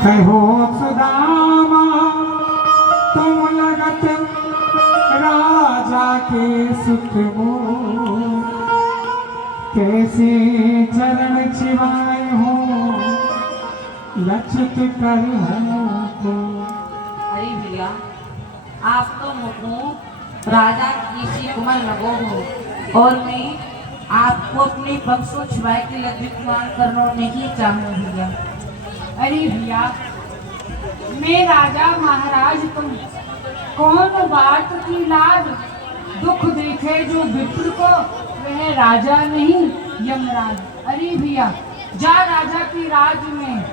कहो सुदामा तुम लगत राजा के सुख मोर, कैसे चरण छिवाए हो लक्षित कर हो। अरे भैया आप तो मुखो राजा की सी कुमार लगो हो और मैं आपको अपने बक्सों छिपाए के लज्जित करना नहीं चाहूँ भैया। अरे भैया मैं राजा महाराज तुम कौन बात की लाज, दुख देखे जो विप्र को वह राजा नहीं यमराज। अरे भैया जा राजा की राज में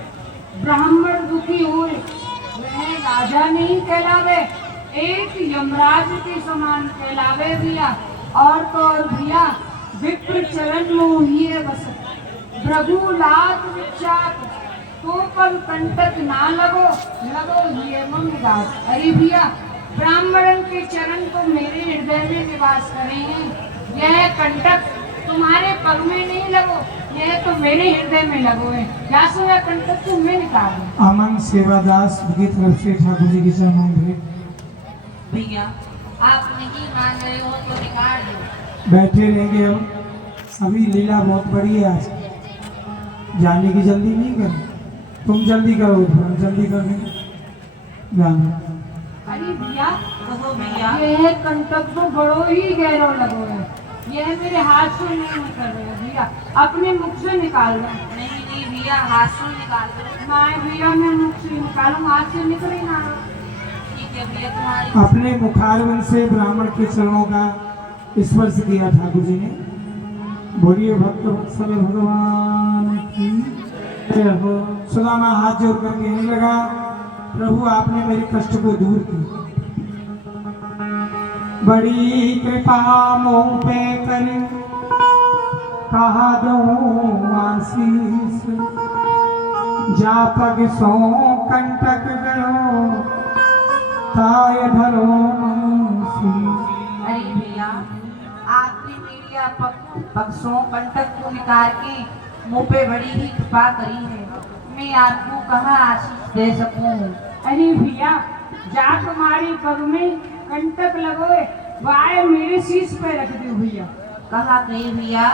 ब्राह्मण दुखी हुए वह राजा नहीं कहलावे, एक यमराज के समान कहलावे भैया। और तो और भैया विप्र चरण मोहिए बस, भृगु लात विख्यात तो पर कंटक ना लगो, लगो ये मंगदास। अरे भैया ब्राह्मणन के चरण तो मेरे हृदय में निवास करे हैं, यह कंटक तुम्हारे पग में नहीं लगो, यह तो मेरे हृदय में लगो है। क्या सो यह कंटक तुम्हें निकाल दो। अमन सेवादास की तरफ से ठाकुर जी की चरणों में भैया आप नहीं मान रहे हो तो निकाल दो। बैठे रहेंगे हम, अभी लीला बहुत बड़ी है आज, जाने की जल्दी नहीं करो, तुम जल्दी करो, थोड़ा जल्दी कर देंगे जाना। अरे भैया कहो भैया यह कंटक तो बड़ो ही गहरो लगो है, यह मेरे हाथ से नहीं निकल रहे भैया, अपने मुख से निकाल दो। नहीं नहीं भैया हाथ से निकाल दो। नहीं भैया मैं मुख से निकालूं, हाथ से निकले ना। ठीक है भैया तुम्हारी अपने मुखारविंद से ब्राह्मण के चरणों का स्पर्श किया ठाकुर जी ने। बोलिए भक्त वत्सल भगवान की जय हो। सुदामा हाथ जोड़ कर कहने लगा, प्रभु आपने मेरे कष्ट को दूर किया, बड़ी कृपा मोह पे कर कहा दूं आशीष, जा पग सो कंटक गयो ताय धरो शीश। अरे भैया आपने मेरी पक्षों कंटक को निकाल के मुंह पे बड़ी ही कृपा करी है, मैं आपको कहाँ आशीष दे सकूं। अरे भैया जा तुम्हारी पग में कंटक लगोए, वाय मेरे शीश पे रख दो भैया। कहा गई भैया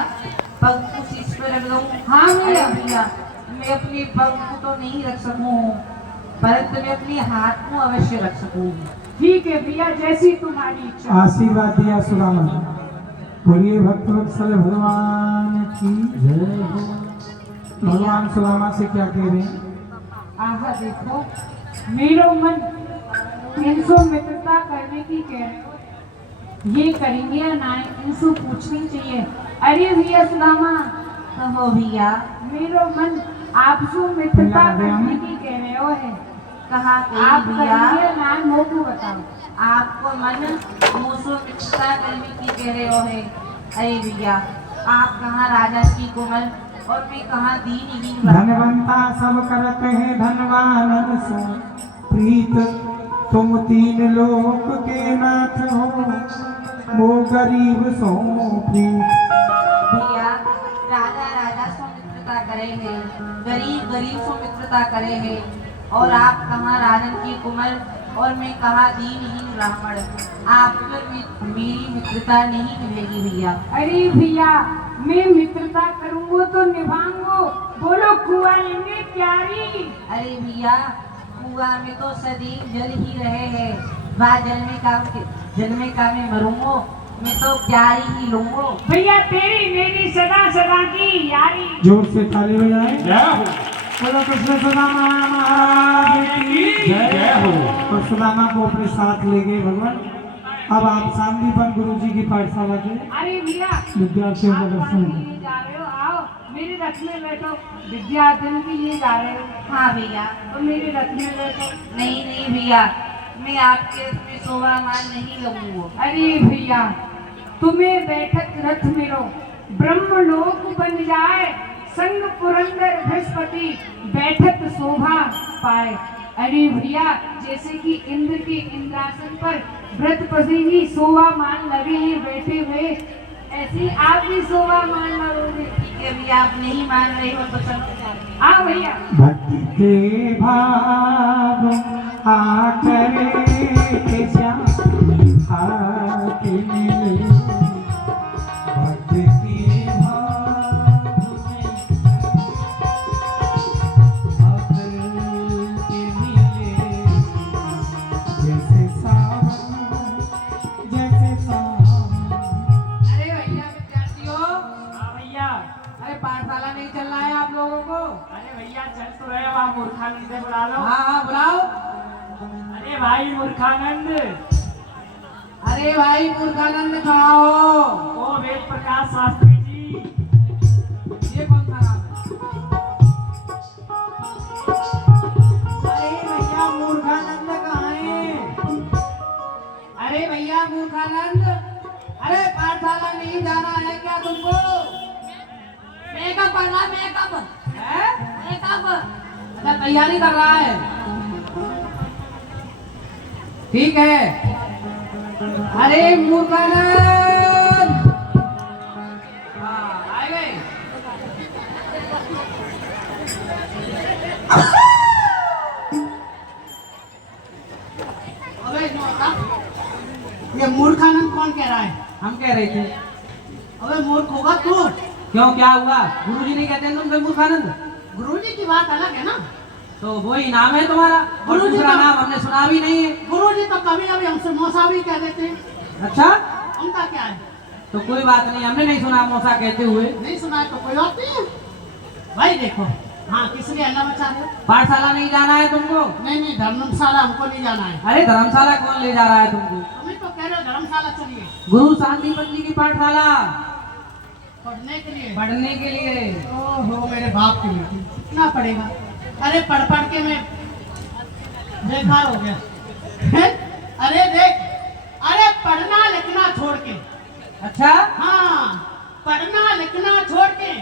पग को शीश पे रख दूं। हाँ भैया। अरे भैया मैं अपने पग को तो नहीं रख सकूं, परंतु मैं अपने हाथ को अवश्य रख सकूंगी। ठीक है भैया जैसी तुम्हारी इच्छा। आशीर्वाद दिया सुदामा। बोलिए भक्त वत्सल भगवान की जय हो। भगवान सुदामा से क्या कह रहे हैं? आहा देखो मेरो मन इनसे मित्रता करने की कह रहे हो, ये करेंगे या ना इनसे पूछनी चाहिए। अरे भैया सुदामा कहो भैया मेरो मन आपसे मित्रता करने की कह रहे हो है, कहा आप भैया करेंगे या ना मोकू बताओ। आपको मन मुझसे मित्रता करने की कह रहे हो है। अरे भैया आप कहाँ राजा की कोमल और मैं कहाँ दीनहीन धनवंता सब करते हैं धनवान सो प्रीत, तुम तीन लोक के नाथ हो वो गरीब सो प्रीत। भैया राजा राजा से मित्रता करे है, गरीब गरीब से मित्रता करे है, और आप कहाँ राजन की कुमल और मैं कहाँ दीनहीन ब्राह्मण। आप पर मेरी मित्रता नहीं निभेगी भैया। अरे भैया मैं मित्रता करूंगा तो निभाऊंगा, बोलो कुआ लेंगे प्यारी। अरे भैया कुआ में तो सदैव जल ही रहे हैं, वह जल में का मैं मरूंगा, मैं तो प्यारी ही लूंगा। भैया तेरी मेरी सदा सदा की यारी। जोर से ताली बजाएं। बोलो कृष्ण सुदामा महाराज की जय हो। और सुदामा को अपने साथ ले गए भगवान। अब आप शांतिवन गुरु जी की पाठशाला के अरे भैया विद्यार्थियों का आप दर्शन वहाँ लिए जा रहे हो, आओ मेरे रथ में बैठो। विद्यार्थी के लिए जा रहे हो? हाँ भैया। तो मेरे रथ में बैठो। नहीं नहीं भैया मैं आपके इसमें शोभा मान नहीं लगूंगा। अरे भैया तुम्हें बैठक रथ मिलो, ब्रह्मलोक बन जाए, संग पुरंदर बृहस्पति बैठक शोभा पाए। अरे भैया जैसे कि इंद्र के इंद्रासन पर बृहस्पति शोभा मान लगे हैं बैठे हुए, ऐसे आप भी शोभा मान लगोगे। कि अभी आप नहीं मान रहे हो तो चलते जाते। हाँ भैया। भक्ति के भाव आकर के श्याम आके मिले, भक्ति के भाव में आकर के मिले, जैसे सावन जैसे सावन। अरे भैया विद्यार्थियों। हाँ भैया। अरे पाठशाला नहीं चलना है आप लोगों को? अरे भैया चल तो रहे हो, आप मूर्खानंद से बुला लो। हाँ हाँ बुलाओ। अरे भाई मूर्खानंद। अरे भाई मूर्खानंद कहाँ हो? ओ वेद प्रकाश शास्त्री जी। ये कौन सा नाम है? अरे भैया मूर्खानंद कहाँ है? अरे भैया मूर्खानंद, अरे पाठशाला नहीं जाना है क्या तुमको? मेकअप कर रहा, मेकअप है? मेकअप। अच्छा तैयारी कर रहा है, ठीक है। अरे मूर्खानंद, हाँ आ गए। अबे नौका, ये मूर्खानंद कौन कह रहा है? हम कह रहे थे। अबे मूर्ख होगा तू। क्यों क्या हुआ? गुरुजी नहीं कहते हैं तुमसे मूर्खानंद? गुरुजी की बात अलग है ना। तो वही नाम है तुम्हारा, और गुरुजी दूसरा का- नाम हमने सुना भी नहीं है। गुरुजी तो कभी कभी हमसे मौसा भी कह देते हैं। अच्छा, उनका क्या है? तो कोई बात नहीं, हमने नहीं सुना मौसा कहते हुए। नहीं सुना है तो कोई बात नहीं है भाई। देखो, हाँ किस लिए अल्लाह बचा रहे हो? पाठशाला नहीं जाना है तुमको? नहीं नहीं, धर्मशाला हमको नहीं जाना है। अरे धर्मशाला कौन ले जा रहा है तुमको? हमें तो कह रहे हो धर्मशाला चलिए गुरु शांतिपत जी की पाठशाला पढ़ने के लिए। पढ़ने के लिए। ओहो मेरे बाप की बेटी, कितना पढ़ेगा? अरे पढ़ पढ़ के मैं बेकार हो गया। हैं? अरे देख, अरे पढ़ना लिखना छोड़ के, अच्छा, हाँ पढ़ना लिखना छोड़ के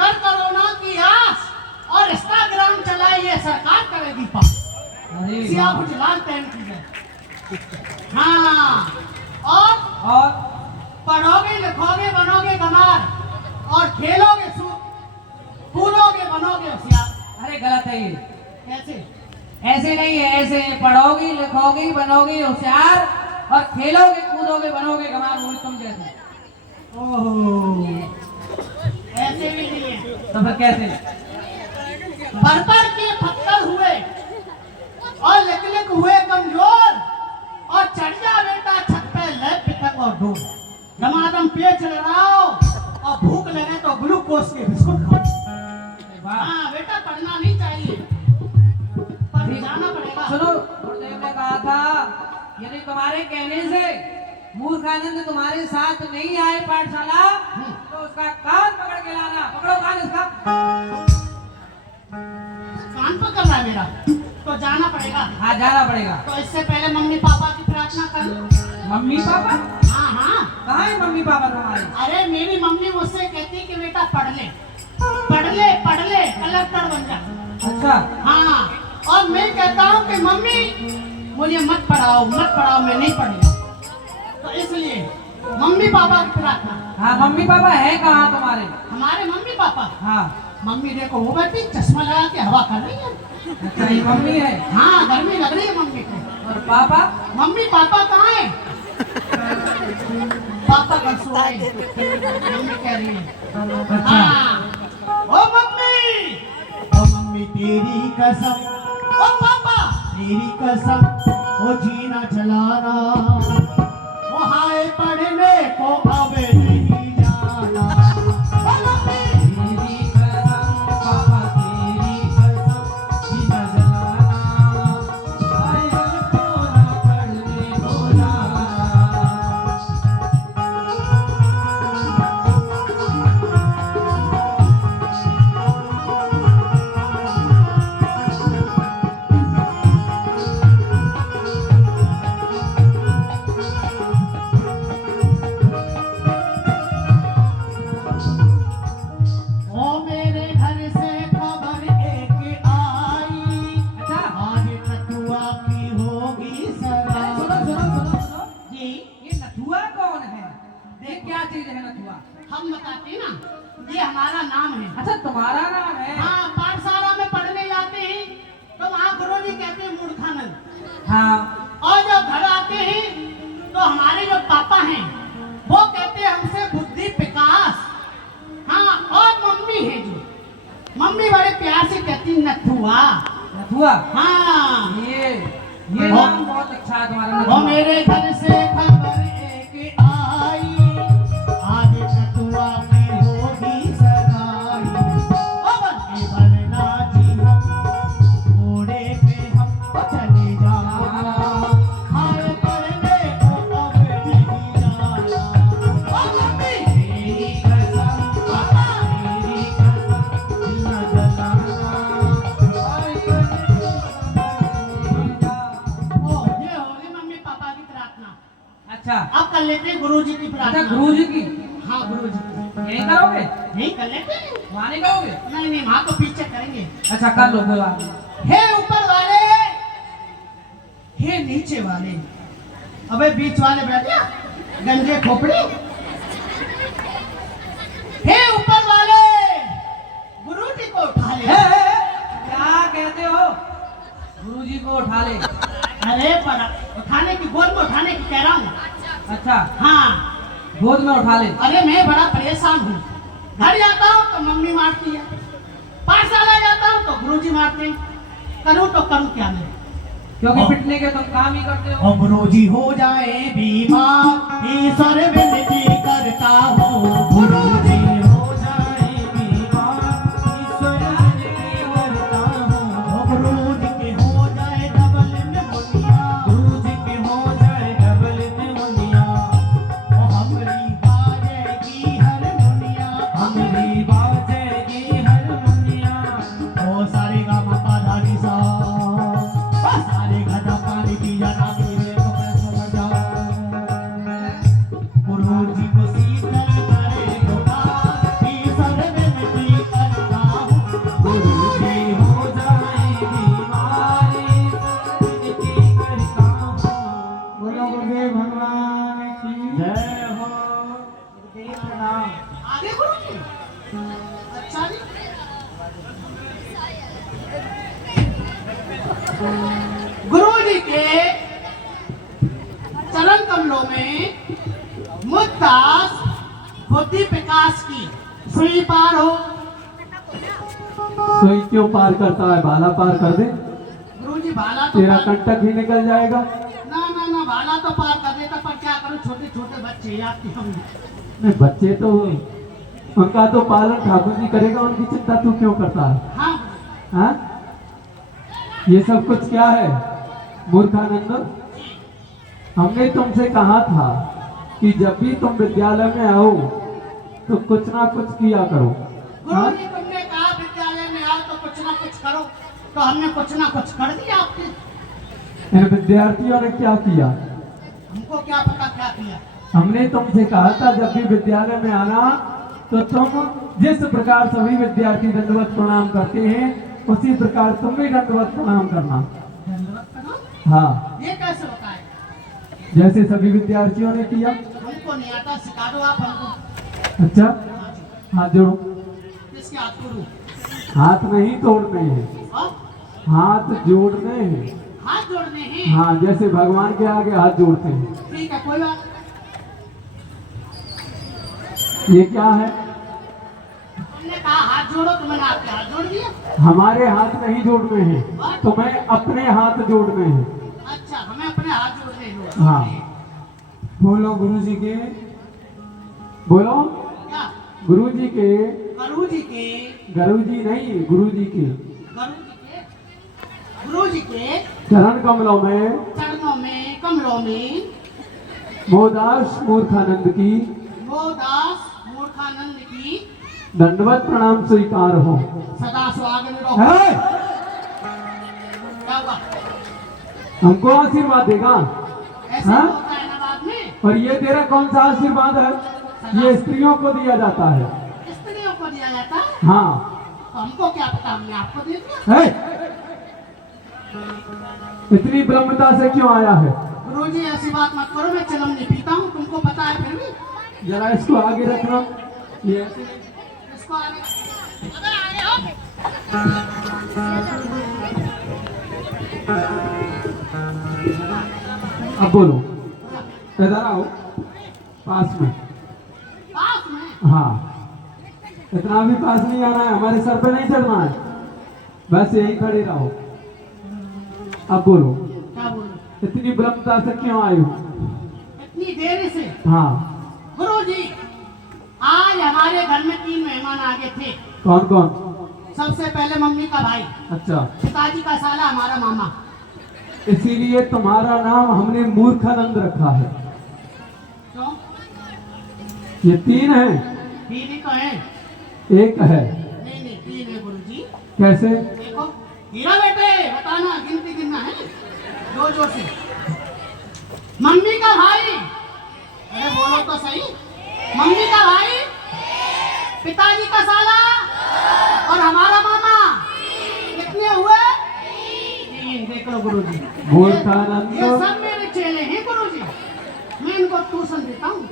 कर कोरोना की आस और इंस्टाग्राम चलाइए, सरकार करेगी पास। अरे सिया वाह। गुजलाल पहन की जाए। हाँ, और पढ़ोगे लिखोगे बनोगे गमार, और खेलोगे कूदोगे बनोगे होशियार। अरे गलत है ये, कैसे? ऐसे नहीं है, ऐसे है, पढ़ोगी लिखोगी बनोगी होशियार और खेलोगे कूदोगे बनोगे गंवार, वो तुम जैसे। ओहो, ऐसे भी नहीं है। तो फिर कैसे? पढ़ पढ़ के फक्कर हुए और लिख लिख हुए कमजोर, और चढ़ जा बेटा छत पे ले पिटक और ढूंढ। दमादम पेट लड़ाओ और भूख लगे तो ग्लूकोज के बिस्कुट खाओ। हाँ बेटा, पढ़ना नहीं चाहिए, पर जाना पड़ेगा। सुनो, गुरुदेव ने कहा था यदि तुम्हारे कहने से मूर्खानंद तुम्हारे साथ नहीं आए पाठशाला तो उसका कान पकड़ के लाना। पकड़ो कान इसका। कान पकड़ रहा है मेरा, तो जाना पड़ेगा। हाँ जाना पड़ेगा। तो इससे पहले मम्मी पापा की प्रार्थना कर। Mummy papa? हाँ हाँ, कहाँ है मम्मी पापा तुम्हारे? अरे मेरी मम्मी मुझसे कहती कि बेटा पढ़ ले कलेक्टर बन जा। अच्छा, हाँ, और मैं कहता हूँ कि मम्मी मुझे मत पढ़ाओ मैं नहीं पढ़ूंगा। तो इसलिए मम्मी पापा की प्रार्थना। हाँ मम्मी पापा है कहाँ तुम्हारे? हमारे मम्मी पापा, हाँ, मम्मी देखो वो बैठी चश्मा लगा के हवा कर रही है। अच्छा ये मम्मी है। हाँ, गर्मी लग रही है मम्मी को। और पापा? मम्मी पापा कहाँ है? पापा कल सोए, मम्मी कह रही है। हाँ, ओ मम्मी तेरी कसम, ओ पापा तेरी कसम, ओ जीना चलाना, ओ हाय पढ़ने को अब नहीं जाना। ओ मम्मी तेरी कसम पापा तेरी कसम जीना जलाना, आए हमको ना पढ़ने को जाना। हाँ और जब घर आते हैं तो हमारे जो पापा हैं वो कहते हैं हमसे बुद्धि विकास। हाँ, और मम्मी है जो मम्मी बड़े प्यार से कहती नथुआ। नथुआ। हाँ, ये नाम बहुत अच्छा है तुम्हारा। वो नथुआ। मेरे घर से खबर एक आई, आज नथुआ की होगी सगाई। ओ बल्ले बल्ला जी हम घोड़े पे हम चले जाना, खाए पड़ने को अब नहीं जाना। ओ मम्मी मेरी कसम, पापा मेरी कसम, जीना जलाना, खाए पड़ने ओ ये होगी मम्मी पापा की प्रार्थना। अच्छा अब कर लेते हैं गुरु जी की अच्छा, प्रार्थना। गुरु जी की हाँ, गुरु जी की यही करोगे? नहीं कर लेते हैं। वहाँ नहीं करोगे? नहीं नहीं, वहाँ तो पीछे करेंगे। अच्छा कर लो, कोई बात नहीं। हे ऊपर वाले, हे नीचे वाले, अबे बीच वाले बैठे गंजे खोपड़ी। हे ऊपर वाले, गुरु जी को उठा ले। क्या कहते हो? गुरु जी को उठा ले। अरे पर उठाने की, गोद में उठाने की कह रहा हूँ। अच्छा हाँ, गोद में उठा ले। अरे मैं बड़ा परेशान हूँ। घर जाता हूँ तो मम्मी मारती है, पाठशाला जाता हूँ तो गुरुजी मारते हैं। करूँ तो करूँ क्या मैं? क्योंकि पिटने के तुम काम ही करते हो। और गुरुजी हो जाए बीमार, ईश्वर विनती करता हूँ। गुरुजी हो जाए बीमार, ईश्वर विनती करता हूँ। और गुरुजी के हो जाए डबल निमोनिया, गुरुजी के हो जाए डबल निमोनिया। और हमरी बाजेगी हारमोनिया, हमरी बाजेगी हारमोनिया। ओ सारे गा मा पा धा नी सा, सारे गधा पानी पी जाना मेरे को पैसों बजा। गुरु जी को शीतल करे गोपाल, ईश्वर विनती करता हूँ। गुरु जी हो जाए बीमार, ईश्वर विनती करता हूँ। बोलो गुरुदेव भगवान की जय हो। गुरुदेव प्रणाम। आगे गुरु जी। अच्छा जी। गुरु जी के चरण कमलों में मुद्दास बुद्धि विकास की सुई पार हो। सुई क्यों पार करता है? भाला पार कर दे, गुरु जी भाला तो तेरा पार, कंटक भी निकल जाएगा। ना ना ना, भाला तो पार कर देता, पर क्या करूं, छोटे छोटे बच्चे आपकी हम। नहीं, बच्चे तो उनका तो पालन ठाकुर जी करेगा, उनकी चिंता तू क्यों करता है? हाँ, हाँ? ये सब कुछ क्या है मूर्खानंद? हमने तुमसे कहा था कि जब भी तुम विद्यालय में आओ तो कुछ ना कुछ किया करो। गुरु हाँ? जी तुमने कहा विद्यालय में आओ तो कुछ ना कुछ करो, तो हमने कुछ ना कुछ कर दिया आपके। इन विद्यार्थियों ने क्या किया? हमको क्या पता क्या किया। हमने तुमसे कहा था जब भी विद्यालय में आना तो तुम जिस प्रकार सभी विद्यार्थी दंडवत प्रणाम करते हैं उसी प्रकार तुम भी दंडवत प्रणाम करना। दंडवत प्रणाम? हाँ, ये कैसे होता है? जैसे सभी विद्यार्थियों ने किया। हमको नहीं आता, सिखा दो आप हमको। अच्छा, हाँ जी। हाथ जोड़ो। किसके हाथ जोड़ूं? हाथ नहीं तोड़ने हैं, हाँ? हाथ जोड़ने हैं। हाथ जोड़ने हैं? हाँ, जैसे भगवान के आगे हाथ जोड़ते हैं। ठीक है, कोई बात। ये क्या है? तुमने कहा हाथ जोड़ो तो मैंने आपके हाथ जोड़ दिया। हमारे हाथ नहीं जोड़ने हैं, तुम्हें अपने हाथ जोड़ने हैं। अच्छा, हमें अपने हाथ जोड़ने लो। हाँ। बोलो गुरु जी के। बोलो क्या? गुरु जी के। गुरु जी के। गुरु जी नहीं, गुरु जी के गुरु जी के। गुरु जी के चरण कमलों में चरणों में, कमलों में मोदास मूर्खानंद की मोदास मूर्खानंद की दंडवत प्रणाम स्वीकार हो। सदा स्वागत रहो। है? क्या हुआ? हमको आशीर्वाद देगा? ऐसे हाँ? होता है ना बाद में। और ये तेरा कौन सा आशीर्वाद है? ये स्त्रियों को दिया जाता है। स्त्रियों को दिया जाता है? हाँ। तो हमको क्या पता, हमने आपको दे दिया। है? इतनी विलंबता से क्यों आया है? गुरु जी ऐसी बात मत करो, मैं चिलम नहीं पीता हूँ, तुमको पता है फिर भी। जरा इसको आगे रखना। ये ऐसे इसको आगे। अबे आगे हो। अब बोलो, इधर आओ, पास में। पास में हाँ, इतना भी पास नहीं आना है, हमारे सर पे नहीं चढ़ना है, बस यही खड़े रहो। अब बोलो, क्या बोलूं? इतनी विलंबता से क्यों आए हो? इतनी देर से हाँ, गुरुजी, आज हमारे घर में 3 मेहमान आ गए थे। कौन कौन? सबसे पहले मम्मी का भाई, अच्छा, पिताजी का साला, हमारा मामा। इसीलिए तुम्हारा नाम हमने मूर्खानंद रखा है। क्यों? ये 3 है, बीवी तो है। एक है, नहीं नहीं, 3 है गुरुजी। कैसे? देखो, हीरा बेटे, बताना, गिनती गिनना है, जोर जोर से। मम्मी का भाई, अरे बोलो तो सही। मम्मी का भाई, पिताजी का साला और हमारा मामा, कितने हुए? 3। देख लो गुरुजी, मूर्खानंद, ये सब मेरे चेले हैं गुरुजी, मैं इनको ट्यूशन देता हूँ।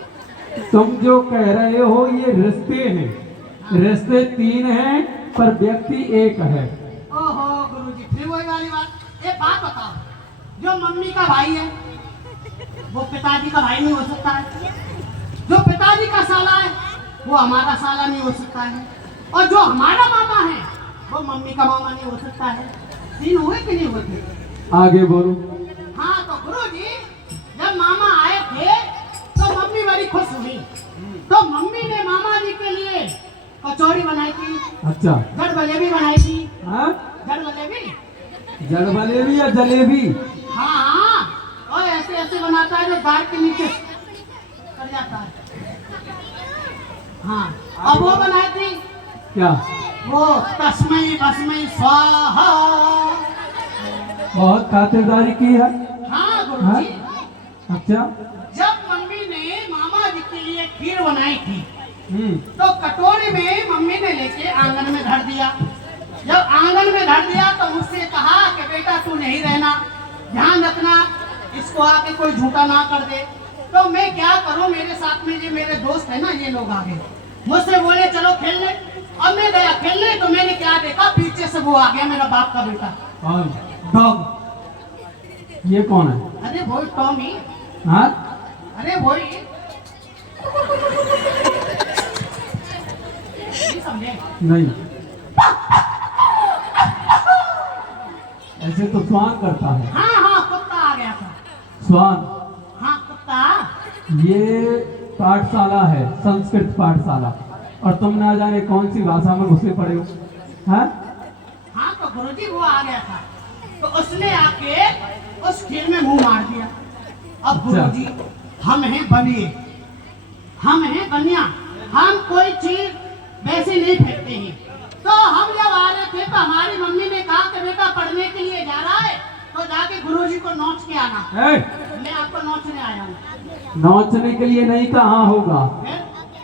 तुम जो कह रहे हो ये रिश्ते हैं, रिश्ते 3 हैं पर व्यक्ति एक है। ओहो गुरुजी, फिर वही वाली बात। एक बात बताओ, जो मम्मी का भाई है वो पिताजी का भाई नहीं हो सकता है, जो पिताजी का साला है वो हमारा साला नहीं हो सकता है, और जो हमारा मामा है वो मम्मी का मामा नहीं हो सकता है। 3 हुए कि नहीं हुए? आगे बोलो। हाँ, तो गुरुजी, जब मामा आए थे तो मम्मी बड़ी खुश हुई, तो मम्मी ने मामा जी के लिए कचौड़ी बनाई थी, अच्छा, जड़ जलेबी बनाई थी। हाँ, जड़ जलेबी, जलेबी या जलेबी? हाँ हाँ, और ऐसे ऐसे बनाता है जो दाल के नीचे कर जाता है। हाँ, अब वो बनाई थी क्या? वो तस्मै बस्मै स्वाहा। बहुत खातिरदारी की है। हाँ गुरुजी, अच्छा, जब मम्मी ने मामा जी के लिए खीर बनाई थी हम्म, तो कटोरी में मम्मी ने लेके आंगन में धर दिया। जब आंगन में धर दिया तो मुझसे कहा कि बेटा तू नहीं रहना, ध्यान रखना, इसको आके कोई झूठा ना कर दे। तो मैं क्या करूं, मेरे साथ में ये मेरे दोस्त है ना, ये लोग आ गए, मुझसे बोले चलो खेलने। अब मैं गया खेलने तो मैंने क्या देखा, पीछे से वो आ गया, मेरा बाप का बेटा। कौन? डॉग। ये कौन है? अरे वही टॉमी, हाँ, अरे वही, नहीं समझे? नहीं, ऐसे तो स्वान करता है। हाँ हाँ, कुत्ता आ गया था। स्वान, हाँ कुत्ता। ये पाठशाला है, संस्कृत पाठशाला, और तुम ना जाने कौन सी भाषा में घुसे पड़े हो। हाँ, हाँ, तो गुरुजी वो आ गया था, तो उसने आके उस खीर में मुंह मार दिया। अब अच्छा। गुरुजी, हम हैं बनिए, हम हैं बनिया, हम कोई चीज वैसे नहीं फेंकते हैं। तो हम जब आ रहे थे तो हमारी मम्मी ने कहा कि बेटा पढ़ने के लिए जा रहा है तो जाके गुरुजी को नोच के आना। मैं आपको नोचने आया हूँ। नोचने के लिए नहीं कहा होगा, फिर?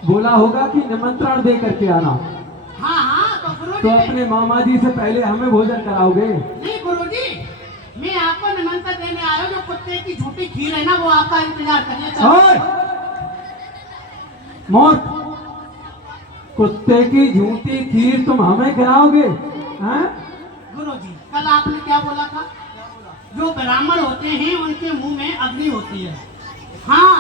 बोला होगा कि निमंत्रण दे करके आना। हाँ हाँ, तो गुरुजी तो अपने मामा जी से पहले हमें भोजन कराओगे? नहीं गुरुजी, मैं आपको निमंत्रण देने आया हूँ। जो कुत्ते की झूठी खीर है ना, वो आपका इंतजार करने ओए! मौत, कुत्ते की झूठी खीर तुम हमें खिलाओगे? हैं? गुरुजी, कल आपने क्या बोला था? जो ब्राह्मण होते हैं उनके मुंह में अग्नि होती है। हाँ,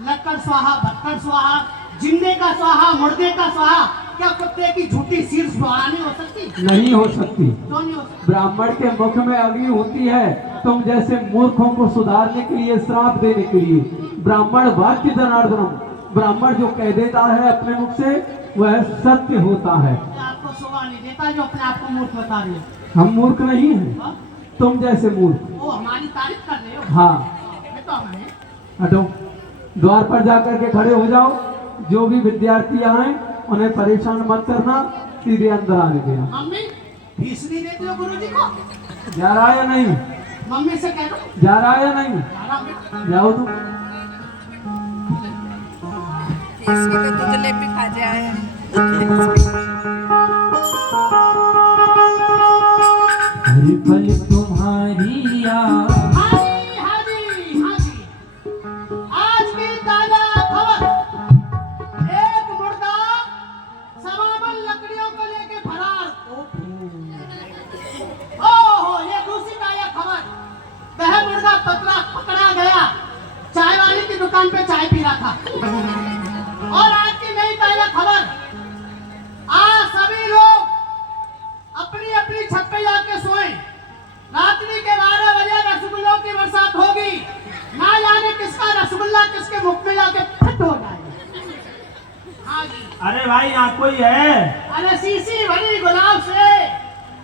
लक्कड़ स्वाहा, भक्कड़ स्वाहा, जिंदे का स्वाहा, मुर्दे का स्वाहा। क्या कुत्ते की झूठी खीर स्वाहा नहीं हो सकती? नहीं हो सकती। क्यों नहीं हो सकती? ब्राह्मण के मुख में अग्नि होती है, तुम जैसे मूर्खों को सुधारने के लिए, श्राप देने के लिए। ब्राह्मण वाक्य जनार्दनम, ब्राह्मण जो कह देता है अपने मुख से वह सत्य होता है। क्या आपको शोभा नहीं देता जो अपने आप को मूर्ख बता रहे हो? हम मूर्ख नहीं हैं, हाँ? तुम जैसे मूर्ख। वो हमारी तारीफ कर रहे हो? हाँ, ये तो हमें हटो, द्वार पर जाकर के खड़े हो जाओ। जो भी विद्यार्थी आए उन्हें परेशान मत करना, सीधे अंदर आने देना। मम्मी फीस नहीं देती हो गुरुजी को? जा रहा है या नहीं? मम्मी से कह दो। जा रहा है या नहीं? जाओ तुम। इसमें तो जलेबी खा जाए। हर पल तुम्हारी याद। हाजी हाजी हाजी, आज की ताजा खबर, एक मुर्दा समावन लकड़ियों को लेके फरार। ओहो, ये दूसरी ताजा खबर, वह मुर्दा पकड़ा गया भाई यहाँ कोई है? अरे शीशी भरी गुलाब से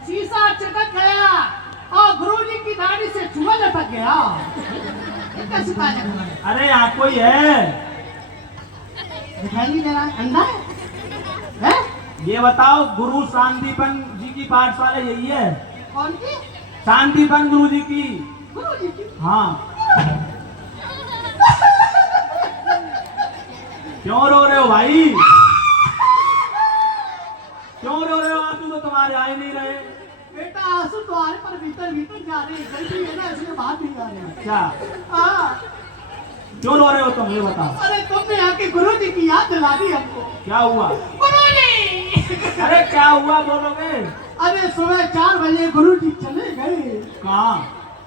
शीशा चिपक गया और गुरुजी की दाढ़ी से चूहा लटक गया। ये कैसी बात है? अरे यहाँ कोई है? दिखाई नहीं दे रहा, अंधा है? हैं? ये बताओ, गुरु शांतिपन जी की पाठशाला यही है? कौन की? शांतिपन गुरु जी की। गुरुजी की? हाँ। क्यों रो रहे हो भाई? क्यों रो रहे हो? आंसू तो तुम्हारे आ ही नहीं रहे। बेटा आंसू तो आ रहे पर भीतर भीतर जा रहे हैं, गलती है ना इसलिए बाहर नहीं आ रहे हैं। अच्छा, हाँ। क्यों रो रहे हो तुम, ये बताओ। अरे तुमने आके गुरुजी की याद दिला दी हमको। क्या हुआ? गुरुजी! अरे क्या हुआ, बोलोगे? अरे सुबह 4 बजे गुरुजी चले गए कहाँ?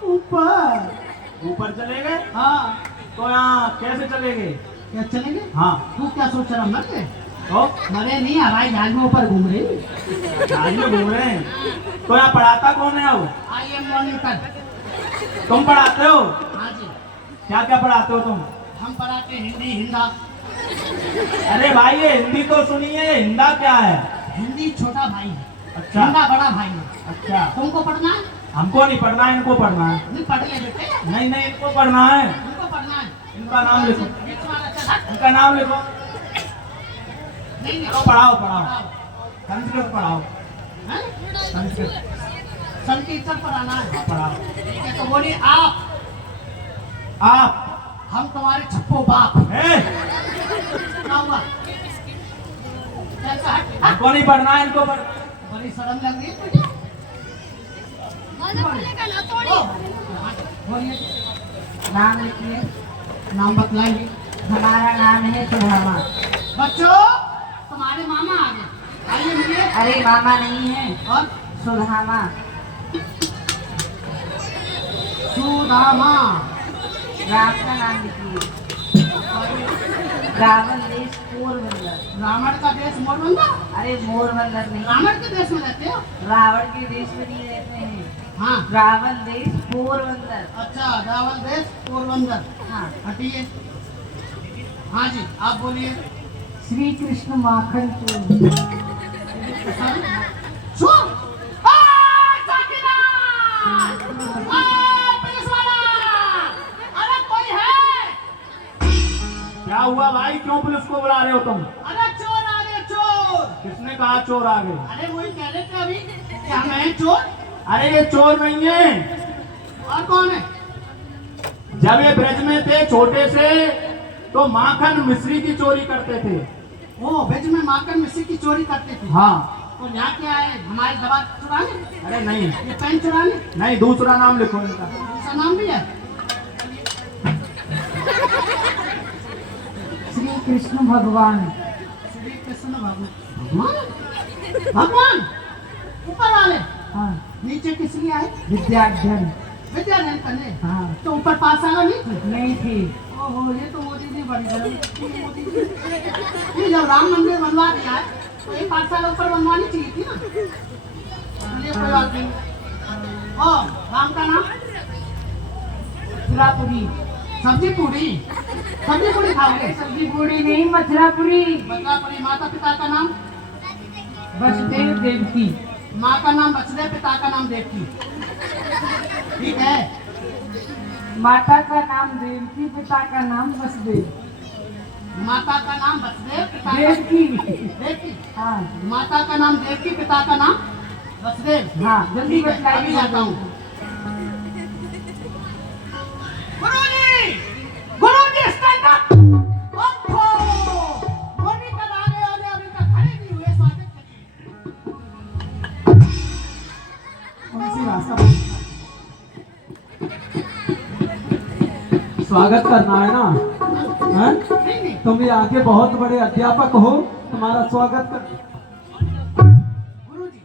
ऊपर। ऊपर चले गए? हाँ। तो यहाँ कैसे चले गए? क्या चले गए? हाँ। तू क्या सोच रहा, मर गए? तो मरे नहीं, हवाई जहाज में ऊपर घूम रही। जहाज में घूम रहे हैं। तो यहाँ पढ़ाता कौन है अब? I am monitor. तुम पढ़ाते हो? हाँ जी। क्या क्या पढ़ाते हो तुम? हम पढ़ाते हिंदी हिंदा। अरे भाई, ये हिंदी तो सुनिए, हिंदा क्या है? हिंदी छोटा भाई है, अच्छा। हिंदा बड़ा भाई है। अच्छा, तुमको पढ़ना है? हमको नहीं पढ़ना है, इनको पढ़ना है। नहीं पढ़ ले बेटे, नहीं नहीं, इनको पढ़ना है। तुमको पढ़ना है। इनका नाम लिखो, बीच वाला चल हट। इनका नाम लिखो। नहीं नहीं, तो पढ़ाओ पढ़ाओ, संस्कृत पढ़ाओ, हैं? संस्कृत संकीर्तन पढ़ाना है। पढ़ाओ। ठीक है, तो बोलिए आप। आप हम तुम्हारे छप्पो बाप। है? क्या हुआ? कैसा हट? हट। हमको नहीं पढ़ना है, इनको पढ़। बड़ी शर्म लग रही है तुझे? ओ, बोलिए, नाम लिखिए। नाम बतलाइए। हमारा नाम है सुधामा। बच्चों, तुम्हारे मामा आ गए, आइए मिलिए। अरे मामा नहीं है, और सुधामा। सुदामा। राम का नाम लिखिए। रावण देश पोरबंदर। रावण का देश मोरबंदा? अरे मोरबंदर नहीं, रावण के देश में रहते हो? रावण के देश में नहीं रहते हैं। हाँ। रावण देश पोरबंदर। अच्छा, रावण देश पोरबंदर। हाँ। हटिए। हाँ जी, आप बोलिए। श्री कृष्ण माखन चोर। सो पुलिस वाला, अरे कोई है? क्या हुआ भाई, क्यों पुलिस को बुला रहे हो तुम? अरे चोर आ गए, चोर। किसने कहा चोर आ गए? अरे वही कह रहे थे अभी कि हम हैं चोर। अरे ये चोर नहीं है। और कौन है? जब ये ब्रज में थे छोटे से, तो माखन मिश्री की चोरी करते थे। ओ, वेज में माखन मिश्री की चोरी करते थे। हाँ। तो यहाँ क्या है, हमारे दवा चुराने? अरे नहीं ये पेन चुराने? नहीं, दूसरा नाम लिखो इनका। दूसरा नाम भी है? श्री कृष्ण भगवान। श्री कृष्ण भगवान। भगवान ऊपर वाले? हाँ, नीचे किस लिए आए? विद्याध्ययन। विद्यालय करने? हाँ, तो ऊपर पाठशाला नहीं थी? नहीं थी। ओहो, ये तो मोदी जी बड़ी गलत। ये जब राम मंदिर बनवा दिया है तो ये पाठशाला ऊपर बनवानी चाहिए थी ना। चलिए, कोई बात नहीं। ओ, राम का नाम? मथुरापुरी। सब्जी पूरी। सब्जी पूरी खाओगे? सब्जी पूरी नहीं, मथुरापुरी। मथुरापुरी। माता पिता का नाम? वसुदेव देवकी। माँ का नाम वसुदेव, पिता का नाम देवकी। ठीक है। माता का नाम देवकी, पिता का नाम वसुदेव। माता का नाम वसुदेव, पिता का देवकी। देवकी। हाँ माता का नाम देवकी, पिता का नाम वसुदेव। हाँ, जल्दी ठीक है, बतलाइए। अभी आता हूँ। गुरुजी, गुरुजी स्टैंड अप। ओहो, मोदी का आगे आगे अभी तक खड़े नहीं हुए, स्वागत करिए। कौन सी भाषा? स्वागत करना है ना? हैं? नहीं नहीं, तुम यहाँ के बहुत बड़े अध्यापक हो, तुम्हारा स्वागत कर। गुरुजी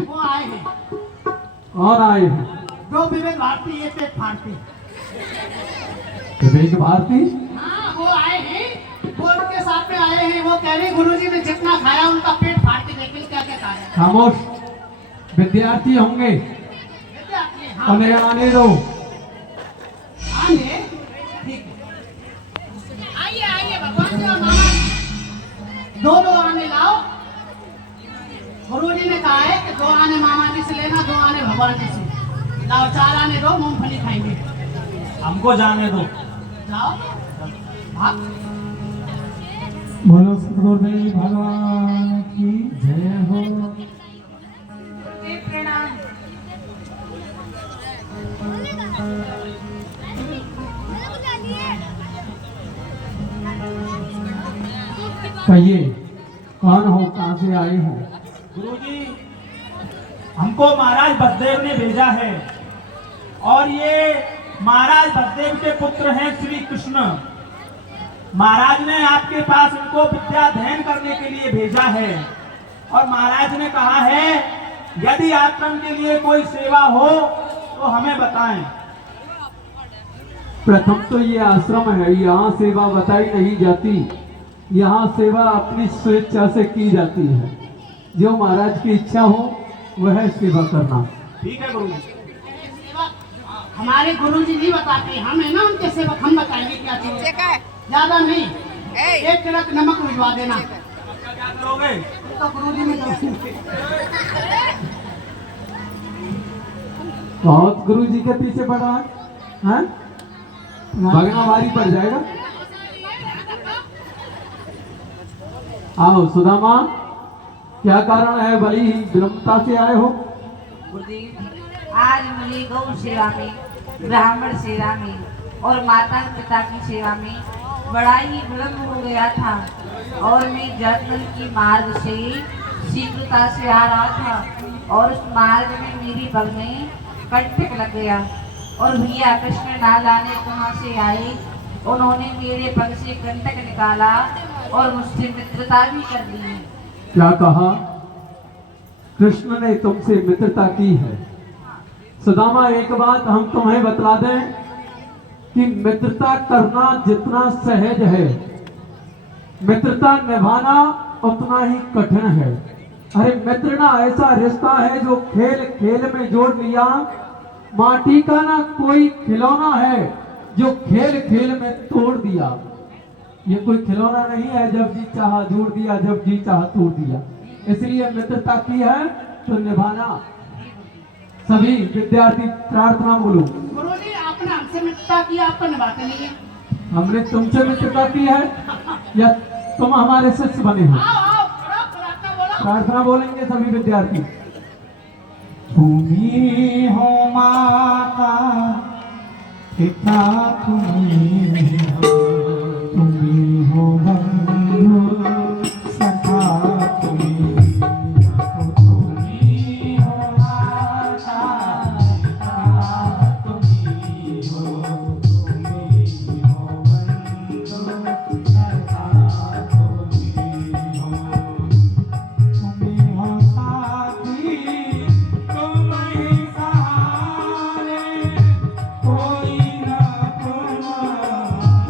वो आए हैं, कौन आए हैं? 2 विवेक भारती, ये पेट फाड़ती। विवेक भारती? हाँ, वो आए हैं, वो उनके साथ में आए हैं। वो कह रहे हैं गुरुजी ने जितना खाया उनका पेट फाड़ के देखें क्या क्या खाया। खामोश, विद्यार्थी होंगे, विद्यार्थी, हाँ। उन्हें आने दो। आइए, ठीक है। आइए आइए, भगवान जी और मामा जी। दो दो आने लाओ। गुरुजी ने कहा है कि 2 आने मामा जी से लेना, 2 आने भगवान जी से। लाओ 4 आने दो, मूंगफली खाएंगे। हमको जाने दो। जाओ भाग। बोलो सतगुरुदेव भगवान की जय हो। प्रणाम। कहिए कौन हो, कहाँ से आए हो? गुरुजी, हमको महाराज बसदेव ने भेजा है और ये महाराज बसदेव के पुत्र हैं श्री कृष्ण। महाराज ने आपके पास इनको विद्या अध्ययन करने के लिए भेजा है और महाराज ने कहा है यदि आश्रम के लिए कोई सेवा हो तो हमें बताएं। प्रथम तो ये आश्रम है, यहाँ सेवा बताई नहीं जाती। यहाँ सेवा अपनी स्वेच्छा से की जाती है। जो महाराज की इच्छा हो वह सेवा करना। ठीक है गुरुजी। सेवक हमारे गुरुजी नहीं बताते, हम है ना उनके सेवक, हम बताएंगे क्या चाहिए। ज्यादा नहीं, 1 ट्रक नमक भिजवा देना। क्या करोगे? तो गुरुजी में जाऊंगी। बहुत गुरु जी के पीछे पड़ा है, हैं? भगना भारी पड़ जाएगा। आओ सुदामा, क्या कारण है, बड़ी विलंबता से आए हो? गुरुदेव, आज मुझे गौ सेवा में, ब्राह्मण सेवा में और माता पिता की सेवा में बड़ा ही विलम्ब हो गया था और मैं जर्नल की मार्ग से शीघ्रता से आ रहा था और उस मार्ग में मेरी पग में कंटक लग गया और भैया कृष्ण ना जाने कहाँ से आए, उन्होंने मेरे पग से कंटक निकाला और मुझसे मित्रता भी कर ली। क्या कहा? कृष्ण ने तुमसे मित्रता की है। सुदामा, एक बात हम तुम्हें बतला दें कि मित्रता करना जितना सहज है, मित्रता निभाना उतना ही कठिन है। अरे मित्र ना ऐसा रिश्ता है जो खेल खेल में जोड़ लिया। माटी का ना कोई खिलौना है जो खेल खेल में तोड़ दिया। ये कोई खिलौना नहीं है, जब जी चाहा जोड़ दिया, जब जी चाहा तोड़ दिया। इसलिए मित्रता की है तो निभाना। सभी विद्यार्थी प्रार्थना बोलो। गुरुजी, आपने हमसे मित्रता की, आपको निभाते नहीं है। हमने तुमसे मित्रता की है या तुम हमारे शिष्य बने हो? आओ आओ, प्रार्थना बोलो। प्रार्थना बोलेंगे सभी विद्यार्थी। तुम्ही हो माता पिता, तुम्ही हो बंधु सखा, तुम्ही हो माता पिता, तुम्ही हो बंधु सखा, तुम्ही हो साथी, तुम ही सहारे, कोई न तुम्हारा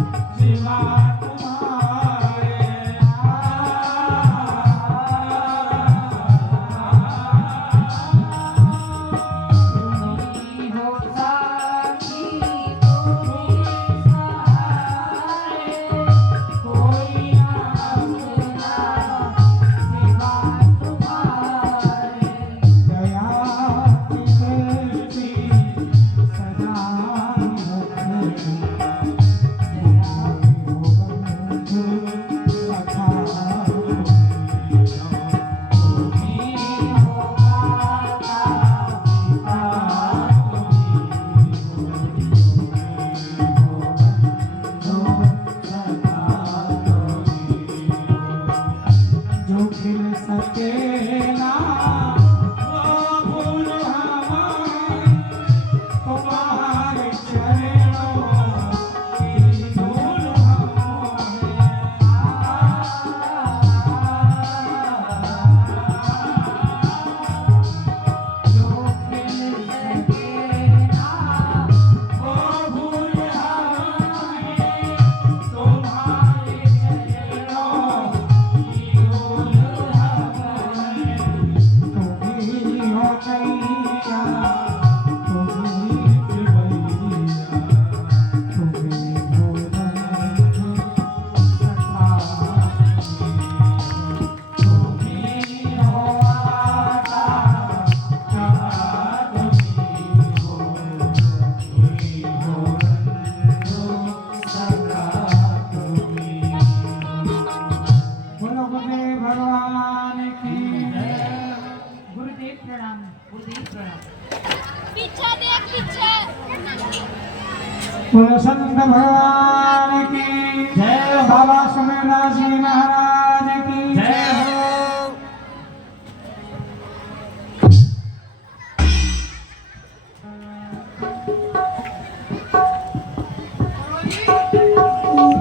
बोलो संत भगवान की जय हो। बाबा सुमेरदास जी महाराज की जय हो।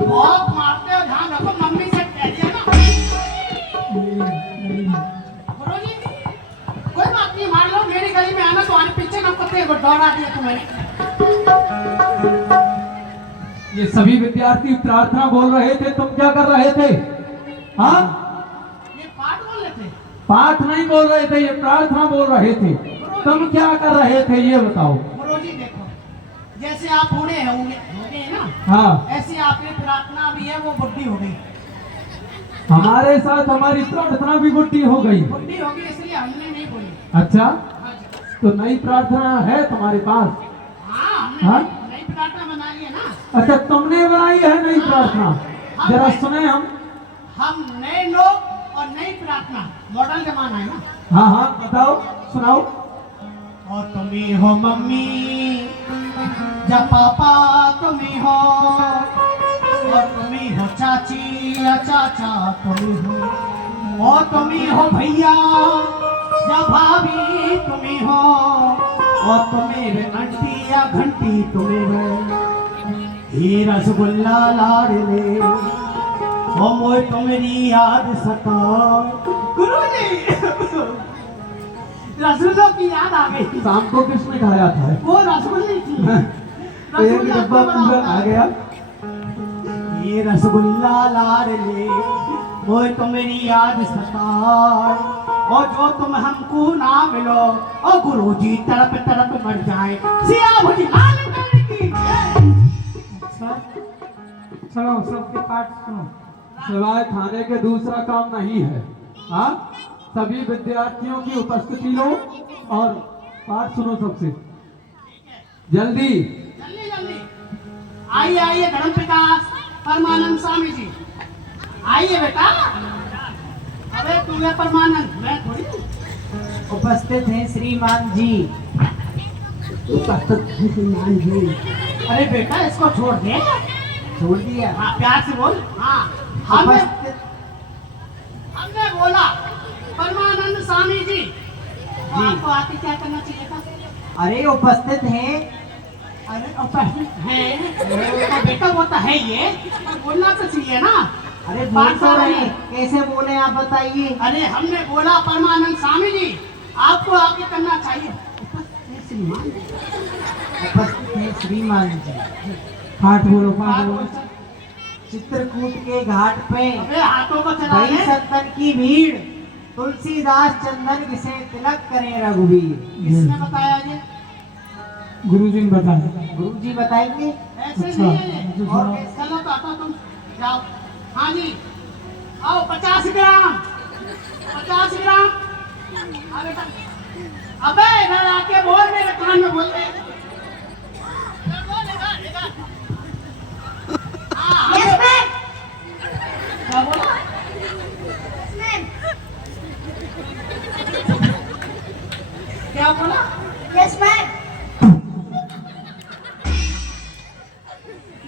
बहुत मारते हो, ध्यान रखो, मम्मी से कह दिया ना। गुरुजी, कोई बात नहीं, मार लो, मेरी गली में आना, तुम्हारे पीछे ना कुत्ते को दौड़ा दिया तुम्हें। ये सभी विद्यार्थी प्रार्थना बोल रहे थे, तुम क्या कर रहे थे? हाँ, ये पाठ बोल रहे थे। पाठ नहीं बोल रहे थे, ये प्रार्थना बोल रहे थे। तुम क्या कर रहे थे ये बताओ। गुरुजी देखो, जैसे आप बूढ़े होंगे ना, हाँ, ऐसी आपकी प्रार्थना भी है, वो बुद्धि हो गई। हमारे साथ हमारी प्रार्थना भी बुढ़ी हो गई। बुद्धि हो गई, इसलिए हमने नहीं बोली। अच्छा, हाँ जी। तो नई प्रार्थना है तुम्हारे पास? हाँ, हमने हाँ? नई प्रार्थना बना ली है ना। अच्छा, तुमने बनाई है नई प्रार्थना? जरा सुने हम नए लोग और नई प्रार्थना, मॉडल जमाना है ना। हाँ हाँ, बताओ, सुनाओ। और तुम्ही हो मम्मी, जब पापा तुम्ही हो, और तुम्ही हो चाची या चाचा तुम्ही हो, और तुम्ही हो भैया या भाभी तुम्ही हो, और तुम्हें आंटी या घंटी तुम्ही हो। ये रसगुल्ला लाडले, ओ मोय तुम्हारी याद सता। गुरुजी, रसगुल्लों की याद आ गई। शाम को किसने खाया था? वो रसगुल्ले थी। एक डब्बा पूरा आ गया। ये रसगुल्ला लाडले, वो तुम्हारी याद सताए, और जो तुम हमको ना मिलो, और गुरुजी तड़प तड़प मर जाए। सिया भोजी लाल कलर की जय। अच्छा, चलो सबके पाठ सुनो। सिवाय खाने के दूसरा काम नहीं है। हाँ, सभी विद्यार्थियों की उपस्थिति लो और पाठ सुनो सबसे जल्दी। जल्दी जल्दी आइए आइए, धर्म विकास परमानंद स्वामी जी आइए बेटा। अरे तुम्हें परमानंद, मैं थोड़ी हूँ। उपस्थित हैं श्रीमान जी। उपस्थित हैं श्रीमान जी। अरे बेटा, इसको छोड़ दे। छोड़ दिया। हाँ, प्यार से बोल। हाँ, हमने उपस्थित हमने बोला परमानंद स्वामी जी। तो आपको आके क्या करना चाहिए था? अरे उपस्थित हैं। अरे उपस्थित है तो बेटा, वो तो है ये, पर बोलना तो चाहिए ना। अरे बोल तो रहे, कैसे बोले आप बताइए। अरे हमने बोला परमानंद स्वामी जी, आपको आगे करना चाहिए। उपस्थित है श्रीमान जी। उपस्थित हैं श्रीमान जी। पाठ बोलो, पाठ बात बोलो। बोल। चित्रकूट के घाट पे अबे हाथों को चला बड़ी ले। संतन की भीड़, तुलसीदास चंदन किसे तिलक करें रघुवीर। किसने बताया ये? गुरुजी ने बताया। गुरु जी बताएंगे। ऐसे अच्छा, नहीं है ये। मुझे और सुनाओ। चलो तो आता, तुम जाओ। हाँ जी, आओ। 50 ग्राम, 50 ग्राम। हाँ बेटा। अबे इधर आके बोल, मेरे कान में बोल रहे। इधर बोल, इधर, इधर। हाँ, यस मैम। क्या बोला? क्या बोला? Yes ma'am.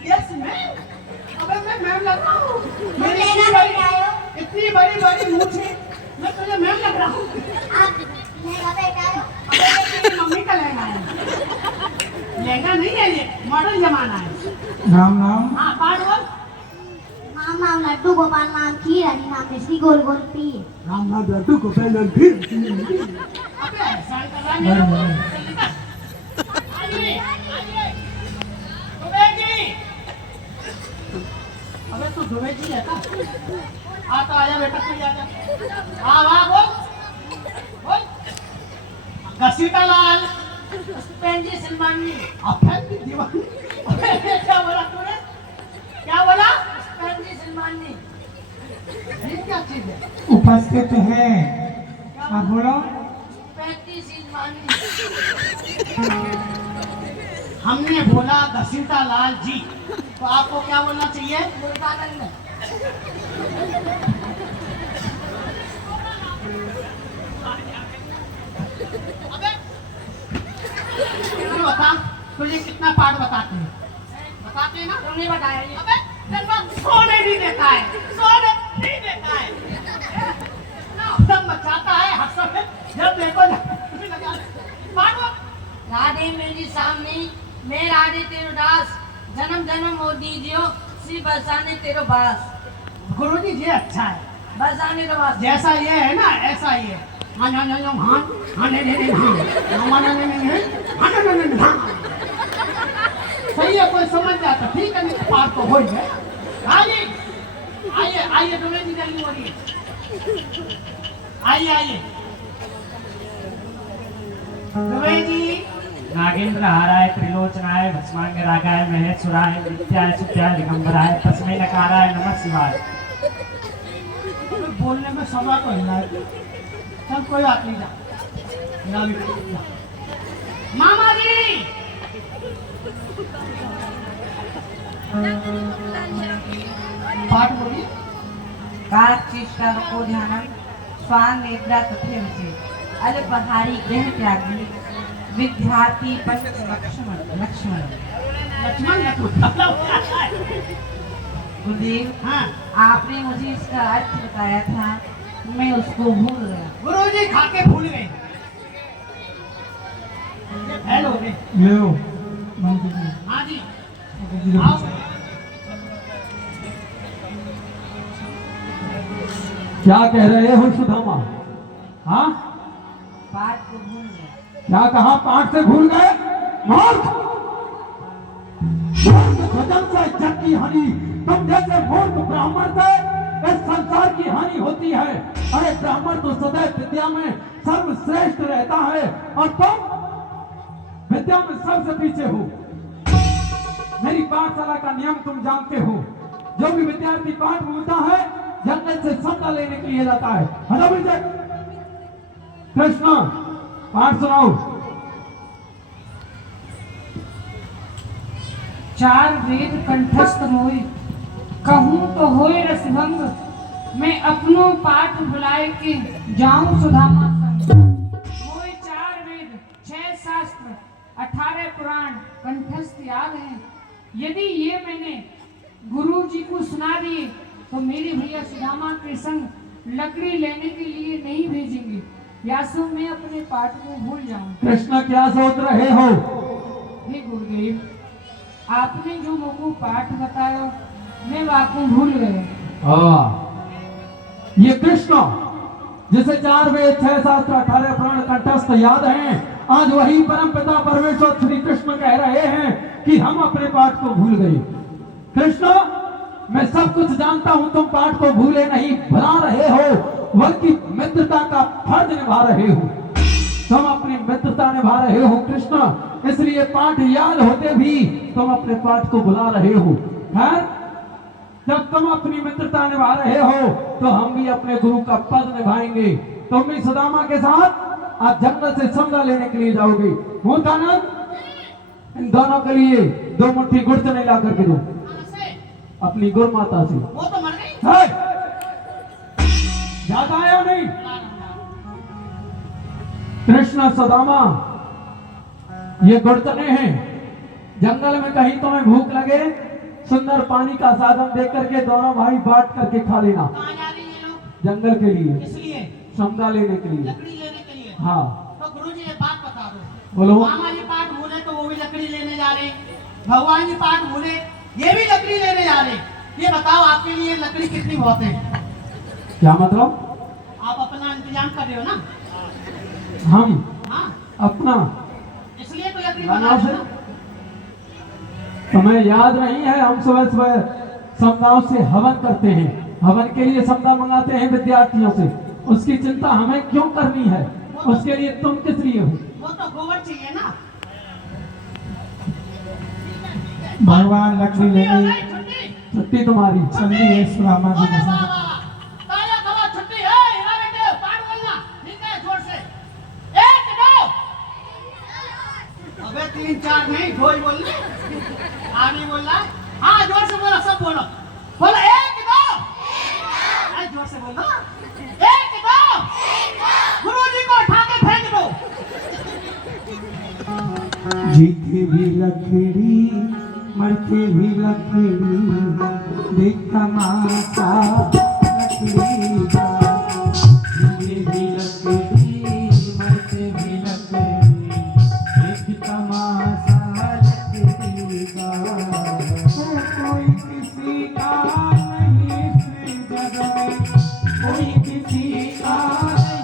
Yes ma'am. अबे मैं मैम लग रहा हूँ। मेरी लेना इतनी नहीं आए हो? इतनी बड़ी बड़ी मूंछ है, मैं तुझे मैम लग रहा हूँ। आप लहंगा पहना हो? अबे ये तेरी मम्मी का लहंगा है। लहंगा नहीं है ये, मॉडर्न जमाना है। राम नाम। हाँ, पाठ बोल। राम नाम लड्डू, गोपाल नाम खीर, हरि नाम मिश्री, गोल गोल पीर। राम नाम लड्डू को पहले फिर। अबे ऐसा ही कर रहा है मेरा। चल निकल। आइए, आइए। दुबे जी। अबे तू दुबे जी है का? आ तो आजा बेटा, तू आजा। हाँ वाह, बोल बोल। घसीटा लाल, पेंजी सलमानी, अफेंदी दीवानी। अबे क्या बोला तूने? क्या बोला? पेंजी सलमानी। ये क्या चीज है? उपस्थित है। आप बोलो। पेंजी सलमानी। हमने बोला घसीटा लाल जी, तो आपको क्या बोलना चाहिए? मुर्गानंद। अबे तू बता, तुझे कितना पाठ बताते हैं? बताते ना। तुमने बताया ये। अबे जन्मा सोने नहीं देता है, सोने नहीं देता है। तब मचाता है हर समय, जब देखो लगा मारो। राधे मेरी सामने मैं राधे तेरो दास जन्म जन्म हो दीजियो श्री बरसाने तेरो बास गुरुजी ये अच्छा है, बरसाने तो बास जैसा ये है ना ऐसा ही है। हाँ हाँ हाँ हाँ हाँ हाँ नहीं नहीं नहीं हाँ हाँ नहीं नहीं नहीं हाँ नहीं नहीं नहीं हाँ। सही है, कोई समझ जाता ठीक है, नहीं तो पार तो हो ही गए। हाँ जी आइए आइए, तुम्हें जी जल्दी हो रही है, आइए आइए दुबे जी। नागेंद्र हाराय त्रिलोचनाय भस्मांग रागाय महेश्वराय नित्याय सुत्याय दिगंबराय तस्मै नकाराय नमः शिवाय। बोलने में सभा तो हिला है। चल कोई बात नहीं, जा हिला भी जा। मामा जी पाठ बोलिए। काचिष्कार को ध्यानम स्वांग नेत्रा तथे उसे अल पहाड़ी ग्रह त्यागी विद्यार्थी पंच लक्ष्मण लक्ष्मण लक्ष्मण गुरुदेव हाँ आपने मुझे इसका अर्थ बताया था, मैं उसको भूल गया। गुरु जी खा के भूल गए। ये फैल हो गए। ले लो बंद कीजिए। हाँ जी कीजिए। आओ। क्या कह रहे हो सुदामा? हाँ, पाठ को भूल गया। क्या कहा? पाठ से भूल गए? मूर्ख! मूर्ख भजन से जग की हानि, तुम जैसे मूर्ख ब्राह्मण से इस संसार की हानि होती है। अरे ब्राह्मण तो सदैव विद्या में सर्वश्रेष्ठ रहता है और तुम विद्या में सबसे पीछे हो। मेरी पाठशाला का नियम तुम जानते हो, जो भी विद्यार्थी पाठ बोलता है जंगल से सत्ता लेने के लिए जाता है। हेलो विजय, कृष्ण पाठ सुनाओ। चार वेद कंठस्थ मोई, कहूँ तो होए रसभंग, मैं अपनो पाठ बुलाए के जाऊं सुदामा संग। मोए चार वेद 6 शास्त्र 18 पुराण कंठस्थ याद हैं। यदि ये मैंने गुरु जी को सुना दिए तो मेरे भैया सुदामा के संग लकड़ी लेने के लिए नहीं भेजेंगे, या सो मैं अपने पाठ को भूल जाऊं। कृष्ण क्या सोच रहे हो? हे गुरुदेव, आपने जो मुझको पाठ बताया मैं वाकई भूल गया। ये कृष्ण जिसे 4 वेद 6 शास्त्र 18 पुराण कंठस्थ याद हैं, आज वही परम पिता परमेश्वर श्री कृष्ण कह रहे हैं कि हम अपने पाठ को भूल गए। कृष्ण, मैं सब कुछ जानता हूं, तुम पाठ को भूले नहीं, भुला रहे हो, बल्कि मित्रता का फर्ज निभा रहे हो। तुम अपनी मित्रता निभा रहे हो कृष्ण, इसलिए पाठ याद होते भी तुम अपने पाठ को भुला रहे हो। खैर, जब तुम अपनी मित्रता निभा रहे हो तो हम भी अपने गुरु का पद निभाएंगे। तुम भी सुदामा के साथ आज जंगल से समझा लेने के लिए जाओगे। मूर्खानंद, इन दोनों के लिए 2 मुट्ठी गुड़ नहीं ला करके दो अपनी गुरु माता से। वो तो मर गई। है? याद आया नहीं? कृष्ण सुदामा ये गुड़चने हैं। जंगल में कहीं तुम्हें भूख लगे, सुंदर पानी का साधन देख करके दोनों भाई बांट करके खा लेना। कहाँ जा रही है लोग? जंगल के लिए, इसलिए समझा लेने के लिए। लकड़ी लेने के लिए। हाँ तो गुरुजी ये बात बता दो। बोलो। मामा जी पाठ भूले तो वो भी लकड़ी लेने जा रहे, भगवान जी पाठ भूले ये भी लकड़ी लेने जा रहे। ये बताओ आपके लिए लकड़ी कितनी बहुत है? क्या मतलब? आप अपना इंतजाम कर रहे हो ना? हम हाँ अपना इसलिए तो लकड़ी बना बना से रहे हो ना? तुम्हें याद नहीं है, हम सुबह सुबह समदाओं से हवन करते हैं, हवन के लिए समदा मंगाते हैं विद्यार्थियों से। उसकी चिंता हमें क्यों करनी है? उसके लिए तुम किस लिए हो? वो तो गोबर चाहिए ना। भगवान लकड़ी छुट्टी हो लेने गई, छुट्टी। छुट्टी तुम्हारी। चल रही है सुदामा जी के वाह, साथ। वाह, वाह। तालियां दबाओ, छुट्टी है। हिला बेटे, पाठ बोलना। ठीक है, जोर से। 1 2। अबे 3 4 नहीं, ढोल बोलने। आगे बोल रहा है। हाँ जोर से बोलो, सब बोलो। बोलो 1 2। अरे जोर से बोलो। 1 2। गुरुजी को उठा के फेंक दो। जीती भी लकड़ी मरते भी लकड़ी देख तमाशा लकड़ी का जिंदे भी लकड़ी मरते भी लकड़ी देख तमाशा लकड़ी का कोई किसी का नहीं इस जग में कोई किसी का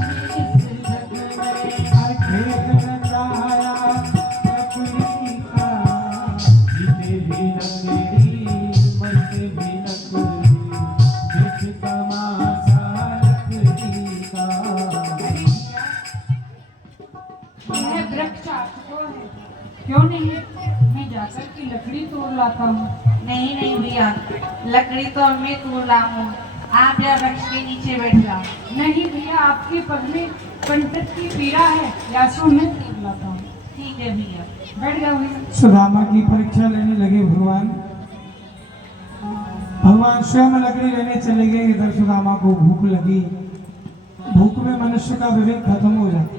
नहीं इस जग में हर खेत रचाया लकड़ी का जीते भी लकड़ी मरते भी लकड़ी देख तमाशा लकड़ी का। यह वृक्ष आपको है, क्यों नहीं? मैं जाकर की लकड़ी तोड़ लाता हूँ। नहीं नहीं भैया, लकड़ी तो मैं तोड़ लाऊं, आप या वृक्ष के नीचे बैठ जाओ। नहीं भैया, आपके पग में पंडित की पीड़ा है, या सो मैं तोड़ लाता हूँ। ठीक है भैया। बैठ जाओ भैया। सुदामा की परीक्षा लेने लगे भगवान। भगवान स्वयं लकड़ी लेने चले गए। इधर सुदामा को भूख लगी। भूख में मनुष्य का विवेक खत्म हो जाता है।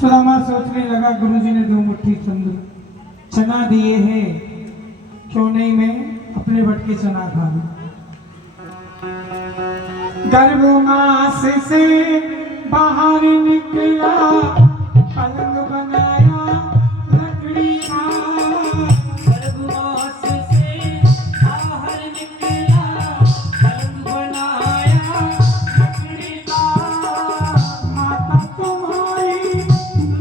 सुदामा सोचने लगा, गुरुजी ने 2 मुट्ठी चना दिए हैं, क्यों नहीं मैं अपने बट के चना खा लूं। गर्भमास से बाहर निकला, पलंग बनाया लकड़ी का। गर्भमास से बाहर निकला, पलंग बनाया लकड़ी का। माता तुम्हारी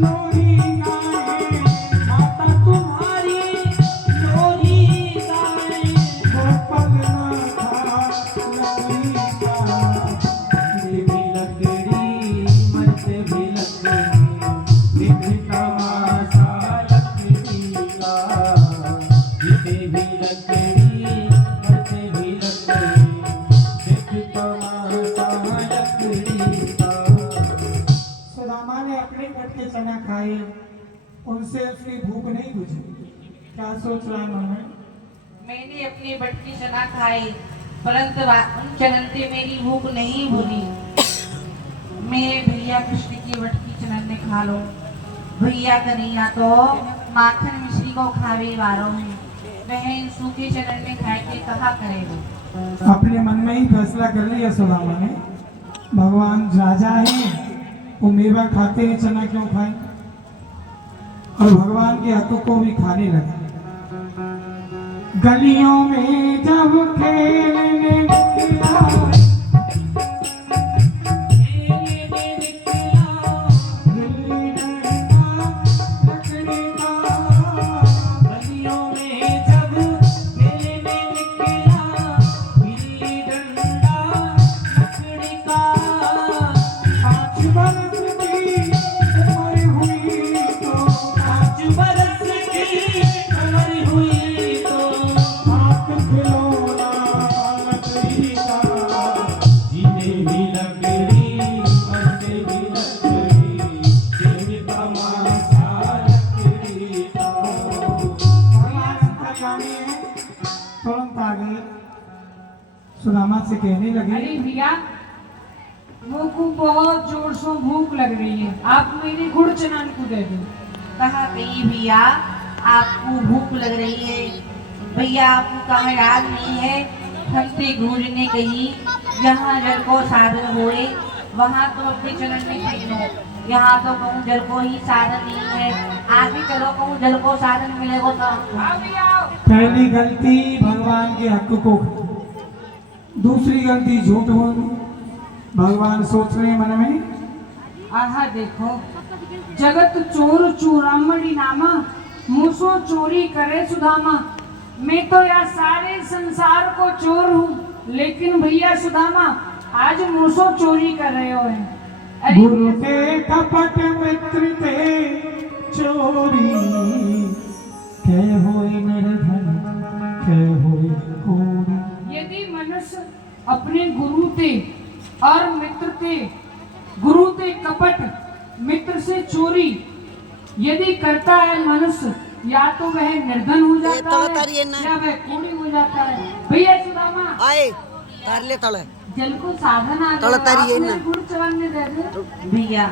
लोरी गाए, माता तुम्हारी लोरी गाए, वो पलना था लकड़ी का। देवी लकड़ी मरते भी लकड़ी देख तमाशा लकड़ी का। देवी लकड़ी मरते भी लकड़ी देख तमाशा लकड़ी का। सुदामा ने अपने कट के चना खाए, उनसे उसकी भूख नहीं बुझी। क्या सोच रहा है मन में? मैंने अपनी बटकी चना खाई, परंतु उन चनन से मेरी भूख नहीं भूली। मैं भैया कृष्ण की बटकी चनन में खा लो। भैया कन्हैया तो माखन मिश्री को खावे वारो है, वह इन सूखे चनन में खाए के कहा करेगा। अपने मन में ही फैसला कर लिया सुदामा ने, भगवान राजा है, वो मेवा खाते हैं, चना क्यों खाएं। और भगवान के हक को भी खाने लगा। गलियों में जब खेलने निकला, दिल्ली डंडा लकड़ी का। गलियों में जब खेलने निकला, दिल्ली डंडा लकड़ी का। 5 बरस की उम्र हुई तो, 5 बरस की उम्र हुई तो, हाथ खिलौना लकड़ी का। जीने भी लकड़ी मरते भी लकड़ी देख तमाशा लकड़ी का। भगवान अंतर जाने तुरंत आ गए, सुदामा से कहने लगे, अरे भैया, मुझको बहुत जोर से भूख लग रही है, आप मेरे गुड़ चना को दे दो। कहा गई भैया आपको भूख लग रही है? भैया आपको कहा याद नहीं है, हमसे गुरु ने कही जहाँ जल को साधन होए वहाँ तो अपने चरण में खड़ी लो। यहाँ तो कहूँ जल को ही साधन नहीं है, आगे चलो कहूँ जल को साधन मिलेगा तो। आओ भैया आओ। पहली गलती भगवान के हक को, दूसरी गलती झूठ बोली। भगवान सोच रहे मन में, आहा देखो, जगत चोर चूरामणि नामा, मुसो चोरी करे सुदामा। मैं तो यार सारे संसार को चोर हूँ, लेकिन भैया सुदामा आज मुसो चोरी कर रहे हो। अरे गुरु ते कपट मित्र ते चोरी, कै होए निर्धन कै होए कोरी। यदि मनुष्य अपने गुरु ते और मित्र ते, गुरु ते कपट मित्र से चोरी यदि करता है मनुष्य, या तो वह निर्धन हो जाता है या वह कोढ़ी हो जाता है। भैया सुदामा आए तार ले तले जल को साधन आ तले तारी ये गया, ना। आपने गुड़ चढ़ाने दे दे। भैया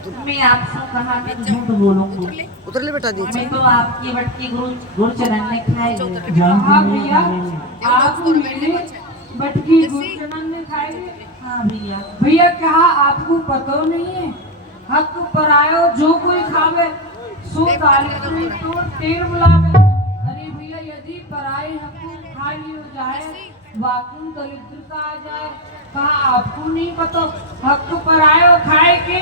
मैं आपसे कहा मैं झूठ बोलूंगी। उतरले बेटा दी मैं तो आपकी बटकी गुड़ चरण में खाई गई। हाँ भैया, आप मेरे बटकी गुरचनन में खाएंगे। हाँ भैया। भैया क्या आपको पता नहीं है, हक पर आयो जो कोई खावे सो ताली तो टेर बुलावे। अरे भैया, यदि पराए हक खा लियो जाए वाकुम दरिद्रता आ जाए, कहा आपको नहीं पता हक पर आयो खाए के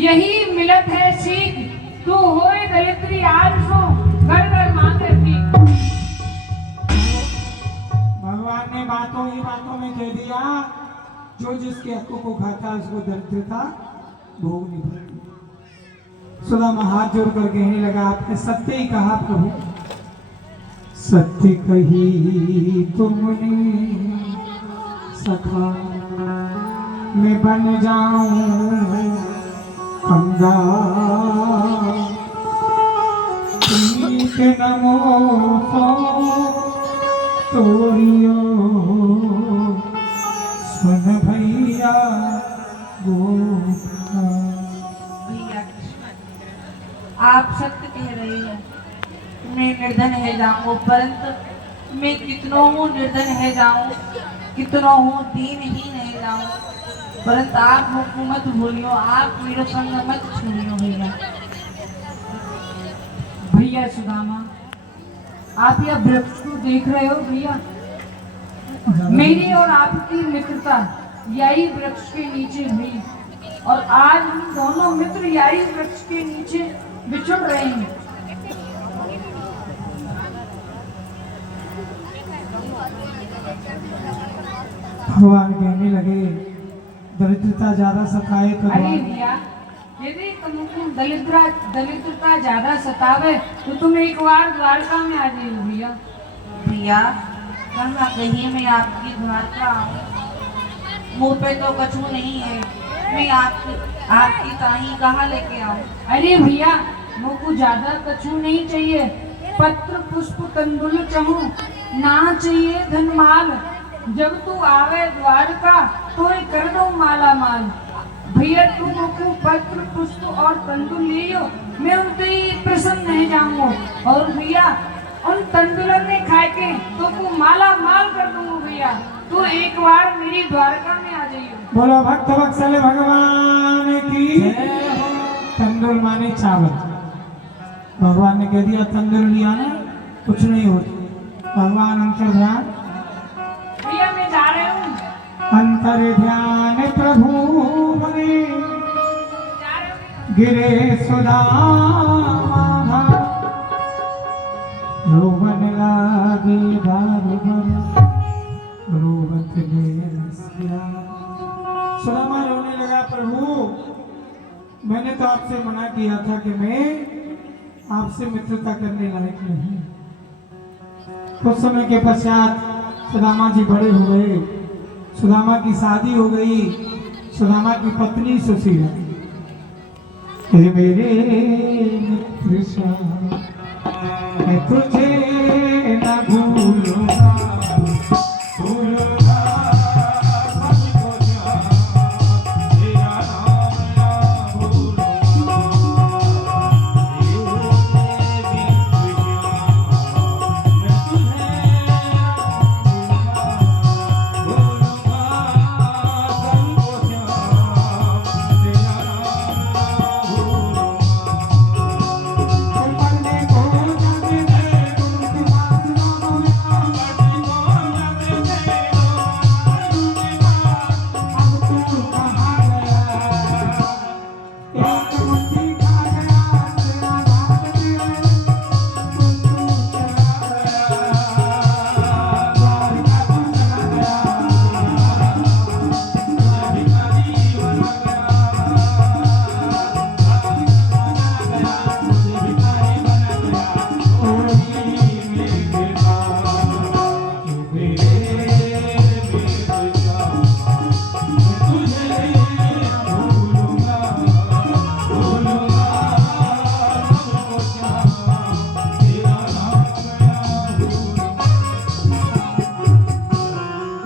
यही मिलत है सीख। तू होए दरिद्री आज सो घर घर मांगे ठीक। भगवान ने बातों ही बातों में कह दिया, जो जिसके हकों को खाता है उसको दरिद्रता भोगनी पड़ेगी। सुदामा हाथ जोड़ कर कहने लगा, आपने सत्य ही कहा प्रभु, सत्य कही तुमने सखा, मैं बन जाऊं कंगाल, प्रीत नमो सो तोरियो सुन भैया गोखा। भैया आप सत्य कह रहे हैं, मैं निर्धन है जाऊं, परंतु मैं कितनों हूँ निर्धन है जाऊं, कितनों हूँ दीन ही नहीं जाऊं, परंतु आप हुकूमत भूलियो, आप मेरा संग मत छूलियो भैया। भैया सुदामा, आप यह वृक्ष को देख रहे हो भैया, मेरी और आपकी मित्रता यही वृक्ष के नीचे हुई और आज हम दोनों मित्र यही वृक्ष के नीचे बिछुड़ रहे हैं। भगवान कहने लगे, दरिद्रता ज्यादा सताए तो अरे भैया, यदि तुमको दरिद्रता ज्यादा सतावे तो तुम एक बार द्वारका में आ जाइए भैया। भैया कहाँ कहीं मैं आपकी द्वारका आऊँ, मुँह पे तो कछू नहीं है, मैं आपकी ताही कहाँ लेके आऊँ। अरे भैया, मुझको ज्यादा कछु नहीं चाहिए, पत्र पुष्प तंदुल चहूँ ना चाहिए धनमाल, जब तू आवे द्वारका तो ही कर दो माला माल। भैया तू मुझको पत्र पुष्प और तंदुल लियो, मैं उनसे ही प्रसन्न नहीं जाऊंगा, और भैया उन तंदुलन ने खाए के तो को माला माल कर दूंगा। भैया तू एक बार मेरी द्वारका में आ जाइयो। बोलो भक्त वत्सल भगवान की। तंदुल माने चावल। भगवान ने कह दिया तंदुल लिया ना कुछ नहीं होता। भगवान अंतर ध्यान, भैया मैं जा रही हूँ, अंतर ध्यान प्रभु मने जा रही हूँ। गिरे सुदामा, रोवन लागे बार रोवत सुदामा रोने लगा, प्रभु मैंने तो आपसे मना किया था कि मैं आपसे मित्रता करने लायक नहीं। कुछ समय के पश्चात सुदामा जी बड़े हुए, सुदामा की शादी हो गई, सुदामा की पत्नी सुशीला। हे मेरे मित्र श्याम, मैं तुझे न भूलूंगा, भूलूंगा सबको श्याम, तेरा नाम न भूलूंगा। हे मेरे मित्र श्याम, मैं तुझे न भूलूंगा, भूलूंगा सबको श्याम, तेरा नाम न भूलूंगा। पढ़ने को जाते थे उनके पास नाम लिखा, पढ़ने को जाते थे उनके पास, अब तू कहाँ गया, एक मुट्ठी खा गया तेरा बाप तेरे, तू चला गया, द्वारका तू चला गया, द्वारका जीवन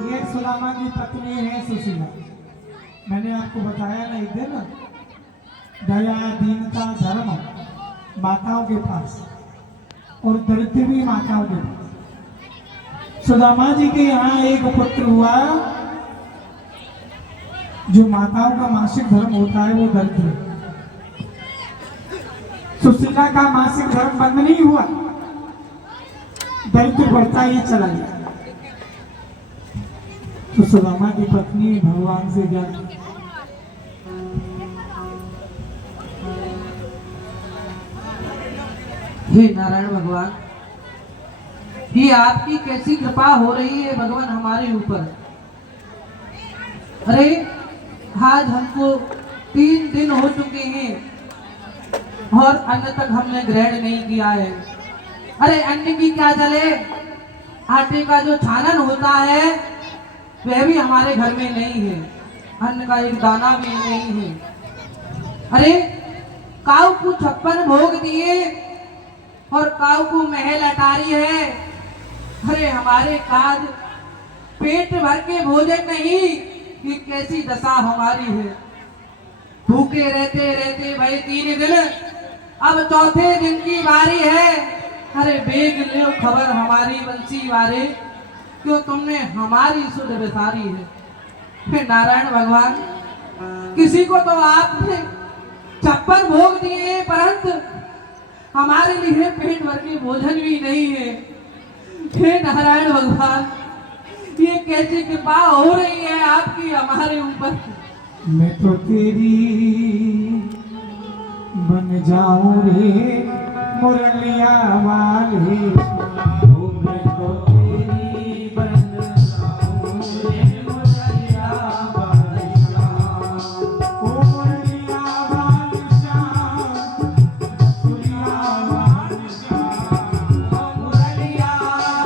ये सुदामा की पत्नी है सुशीला। मैंने आपको बताया ना एक दिन दया दीनता धर्म माताओं के पास और दरिद्र भी माताओं के पास। सुदामा जी के यहाँ एक पुत्र हुआ। जो माताओं का मासिक धर्म होता है वो दरिद्र है। सुशीला का मासिक धर्म बंद नहीं हुआ, दरिद्र बढ़ता ही चला गया। तो सुदामा की पत्नी भगवान से ज्ञान हे नारायण भगवान, ये आपकी कैसी कृपा हो रही है भगवान हमारे ऊपर। अरे आज हमको 3 दिन हो चुके हैं और अन्न तक हमने ग्रहण नहीं किया है। अरे अन्न की क्या चले, आटे का जो छानन होता है वह भी हमारे घर में नहीं है, अन्न का एक दाना भी नहीं है। अरे काऊ को 56 भोग दिए और काऊ को महल अटारी है। अरे हमारे काज पेट भर के भोजन नहीं, ये कैसी दशा हमारी है। भूखे रहते रहते भाई 3 दिन, अब 4थे दिन की बारी है। अरे बेग लो खबर हमारी बंसी वारे, क्यों तुमने हमारी सुध बिसारी है। फिर नारायण भगवान, किसी को तो आपने 56 भोग दिए, परंतु हमारे लिए पेट भर के भोजन भी नहीं है। हे नारायण भगवान, ये कैसी कृपा हो रही है आपकी हमारे ऊपर। मैं तो तेरी बन जाऊं रे मुरलिया वाले, मैं तो तेरी बन जाऊं रे मुरलिया वाले, ओ मुरलिया वाले श्याम, मुरलिया वाले श्याम, ओ मुरलिया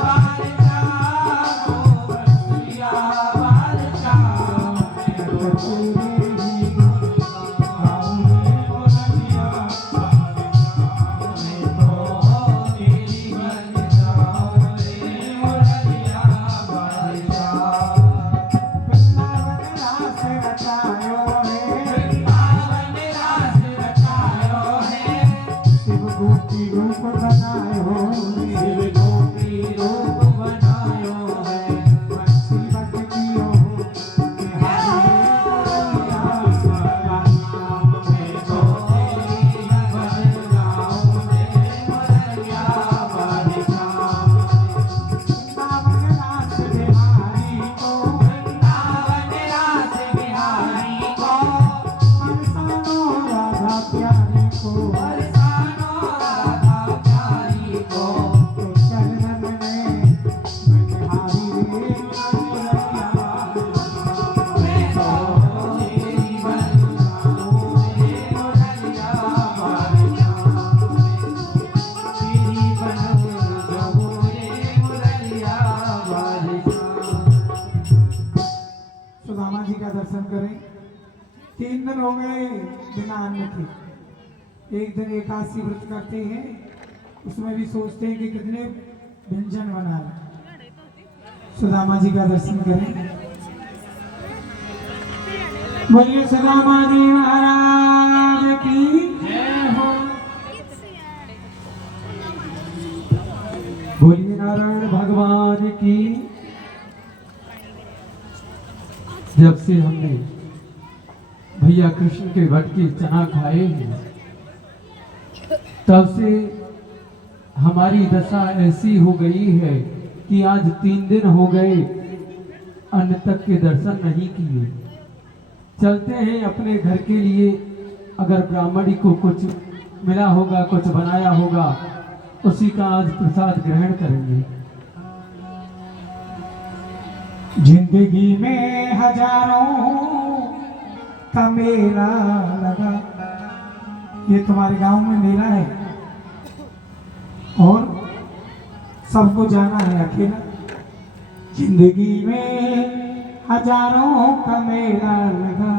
वाले श्याम, ओ मुरलिया वाले श्याम, मैं तो तेरी सुदामा जी का दर्शन करें। 3 दिन हो गए बिना अन्न के। एक दिन एकादशी व्रत करते हैं, उसमें भी सोचते हैं कि कितने व्यंजन बना लें। सुदामा जी का दर्शन करें। बोलिए सुदामा जी महाराज की जय हो। बोलिए नारायण भगवान की। जब से हमने भैया कृष्ण के भट्ट के चना खाए हैं, तब से हमारी दशा ऐसी हो गई है कि आज 3 दिन हो गए अन्न तक के दर्शन नहीं किए। चलते हैं अपने घर के लिए, अगर ब्राह्मणी को कुछ मिला होगा, कुछ बनाया होगा, उसी का आज प्रसाद ग्रहण करेंगे। जिंदगी में हजारों का मेला लगा। ये तुम्हारे गांव में मेला है और सबको जाना है अकेला। जिंदगी में हजारों का मेला लगा,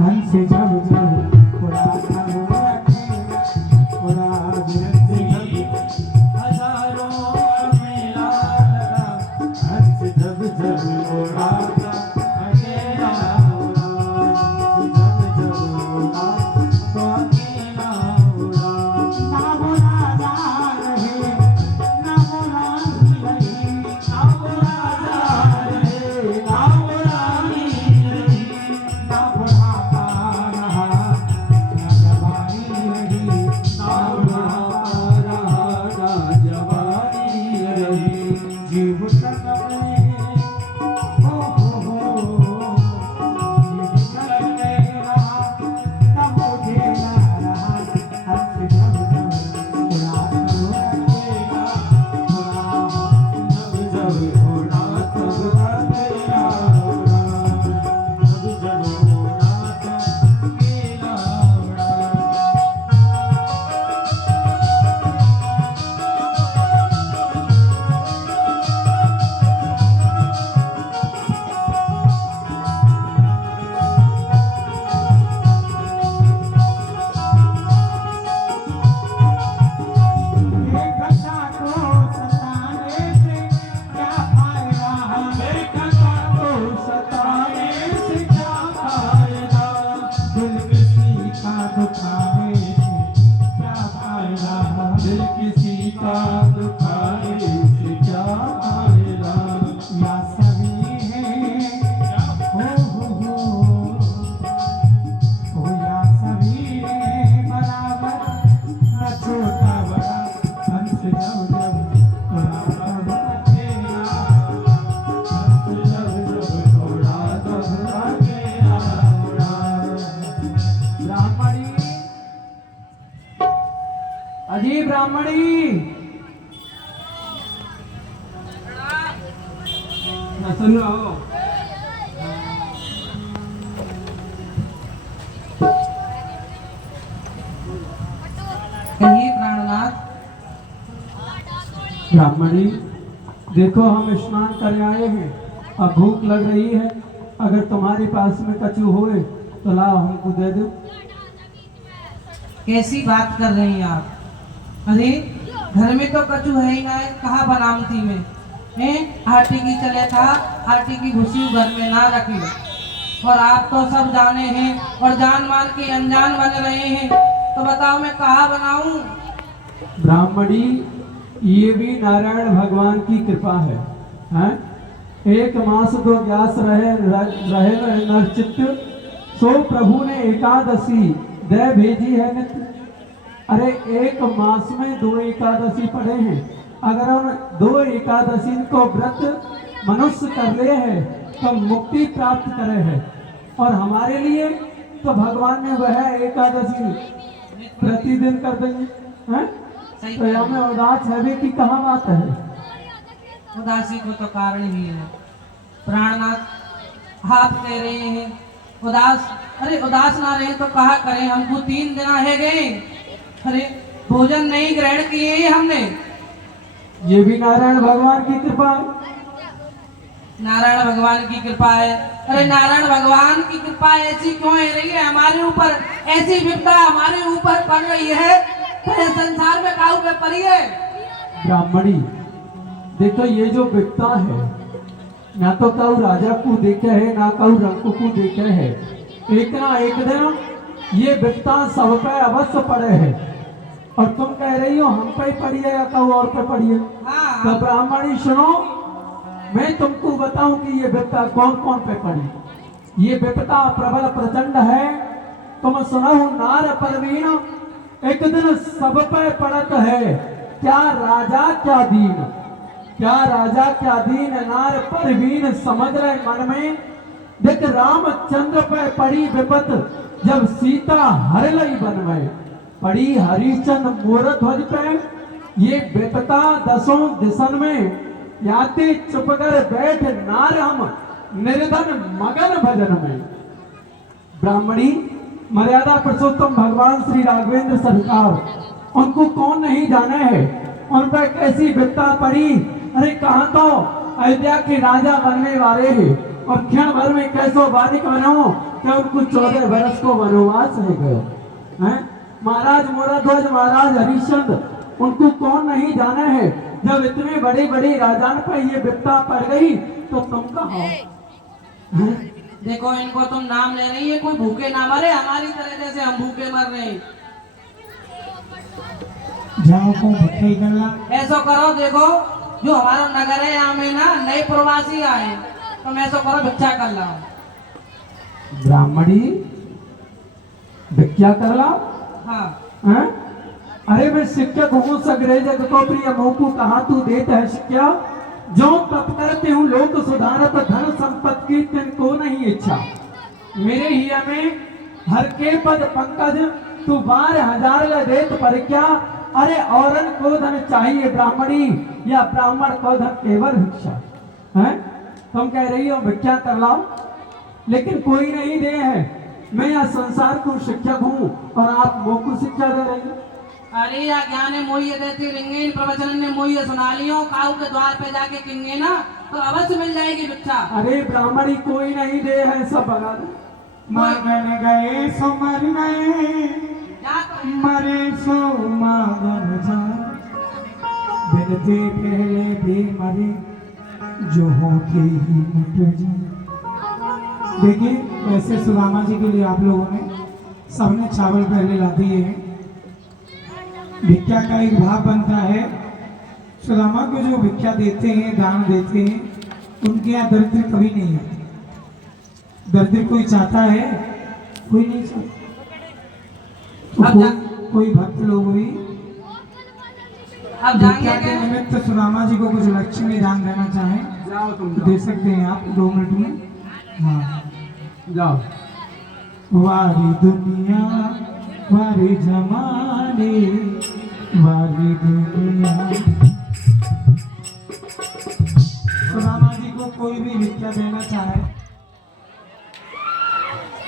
हंस जब जब उड़ाता हुआ अकेला, उड़ा जिंदगी हजारों का मेला लगा, हंस जब जब उड़ाता अकेला, उड़ा जब जब उड़ा तो सताने से क्या फायदा, बेखता को सताने से क्या फायदा, दिल किसी का दुखाने से क्या फायदा, दिल किसी का दुखाने से क्या फायदा, या सभी है हो या सभी है बराबर, न छोटा बड़ा हंस जब जब थोड़ा तब अकेला, हंस जब जब थोड़ा तब अकेला। ब्राह्मणी, अजी ब्राह्मणी, सुन रहा हो? कहिए प्राणनाथ। ब्राह्मणी, देखो हम स्नान कर आए हैं, अब भूख लग रही है, अगर तुम्हारे पास में कछु होए तो लाओ हमको दे दो। कैसी बात कर रही हैं आप? अरे घर में तो कछु है ही ना, कहाँ बनामती में हैं? आटे की चले था, आटे की भूसी घर में ना रखी, और आप तो सब जाने हैं और जान मान के अनजान बन रहे हैं, तो बताओ मैं कहाँ बनाऊं? ब्राह्मणी, ये भी नारायण भगवान की कृपा है, हैं? एक मास दो व्यास रहे नरचित्त, सो प्रभु ने एकादशी दे भेजी है नित्य। अरे एक मास में 2 एकादशी पड़े हैं, अगर हम 2 एकादशी को व्रत मनुष्य कर ले है तो मुक्ति प्राप्त करे है, और हमारे लिए तो भगवान ने वह एकादशी प्रतिदिन कर देंगे, हैं? तो यहाँ में उदास है भी कि कहाँ बात है? उदासी को तो कारण ही है प्राणनाथ, आप कह रहे हैं उदास। अरे उदास ना रहे तो कहा करें, हमको 3 दिन है गए, अरे भोजन नहीं ग्रहण किए हमने। ये भी नारायण भगवान की कृपा है। नारायण भगवान की कृपा है। अरे नारायण भगवान की कृपा ऐसी क्यों है रही है हमारे ऊपर? ऐसी विपदा हमारे ऊपर पड़ रही है तो इस संसार में काऊ पे पड़ी है। ब्राह्मणी, देखो ये जो विपदा है, ना तो काऊ राजा को देखे है, ना काऊ रंग को देखे है, एक ना एक दिन ये विपदा सब पे अवश्य पड़े है, और तुम कह रही हो हम पे पड़ी है या काऊ और पे पड़ी है? हाँ। तो ब्राह्मणी सुनो, मैं तुमको बताऊं कि ये विपदा कौन कौन पे पड़ी। ये विपदा प्रबल प्रचंड है, तुम सुनो नार परवीन, एक दिन सब पे पड़त है, क्या राजा क्या दीन, क्या राजा क्या दीन, नार परवीन समझ रहे मन में। देख रामचंद्र पे पड़ी विपत, जब सीता हर लई वन में, पड़ी हरिचंद मोर ध्वज पे, ये विपता 10 दिशन में, याते चुप कर बैठ नार हम निर्धन मगन भजन में। ब्राह्मणी, मर्यादा पुरुषोत्तम भगवान श्री राघवेंद्र सरकार, उनको कौन नहीं जाने है, उन पर कैसी विपदा पड़ी। अरे कहाँ तो अयोध्या के राजा बनने वाले हैं, और क्षण भर में कैसो बालिक बनो कि उनको 14 वर्ष को वनवास रह गए हैं। महाराज मोराध्वज, महाराज हरिश्चंद्र, उनको कौन नहीं जाना है। जब इतने बड़े बड़े राजान पर ये विपदा पड़ गई तो तुम कहाँ हो? देखो इनको तुम नाम ले रही है, कोई भूखे ना मरे हमारी तरह, जैसे हम भूखे मर रहे हैं। जाओ को भूखे गला। ऐसा करो, देखो जो हमारा नगर है यहाँ में ना नए प्रवासी आए, तुम ऐसा करो भिक्षा कर लाओ। ब्राह्मणी, भिक्षा कर ला? हाँ। हैं? अरे मैं शिक्षक हूँ, सगरे जग को प्रिय मोह को कहा तू देता है शिक्षा, जो तप करते हूँ लोक सुधारत, धन संपत्ति की तिनको नहीं इच्छा, मेरे हिया में हर के पद पंकज, तू 12,000 ले देत पर क्या। अरे औरन को धन चाहिए ब्राह्मणी, या ब्राह्मण को धन केवल भिक्षा है। तुम कह रही हो भिक्षा कर लाओ, लेकिन कोई नहीं दे है। मैं यह संसार को शिक्षक हूँ और आप मोह को शिक्षा दे रही हो। अरे या ज्ञान मोहिए देती रिंगे, इन प्रवचन ने मोहिए सुना लियो, काऊ के द्वार पे जाके किंगे ना तो अवश्य मिल जाएगी भिक्षा। अरे ब्राह्मणी कोई नहीं दे है, सब भगा दे। मगन गए सो मर गए, जा तो मरे सो मागन जा, बिनते पहले भी मरे जो होके ही मिट जाए। देखिए वैसे सुदामा जी के लिए आप लोगों ने सबने चावल पहले ला दिए हैं। भिक्षा का एक भाव बनता है, सुदामा को जो भिक्षा देते हैं, दान देते हैं, उनके यहाँ दरिद्र कभी नहीं आते। दरिद्र कोई चाहता है? कोई नहीं चाहता। तो कोई भक्त लोग भी अब भिक्षा जाएंगे के निमित्त सुदामा जी को कुछ लक्ष्मी दान देना चाहें तो दे सकते हैं आप 2 मिनट में। हाँ जाओ। वारी दुनिया वारी जमाने वारी दुनिया। सुदामा जी को कोई भी भिक्षा देना चाहे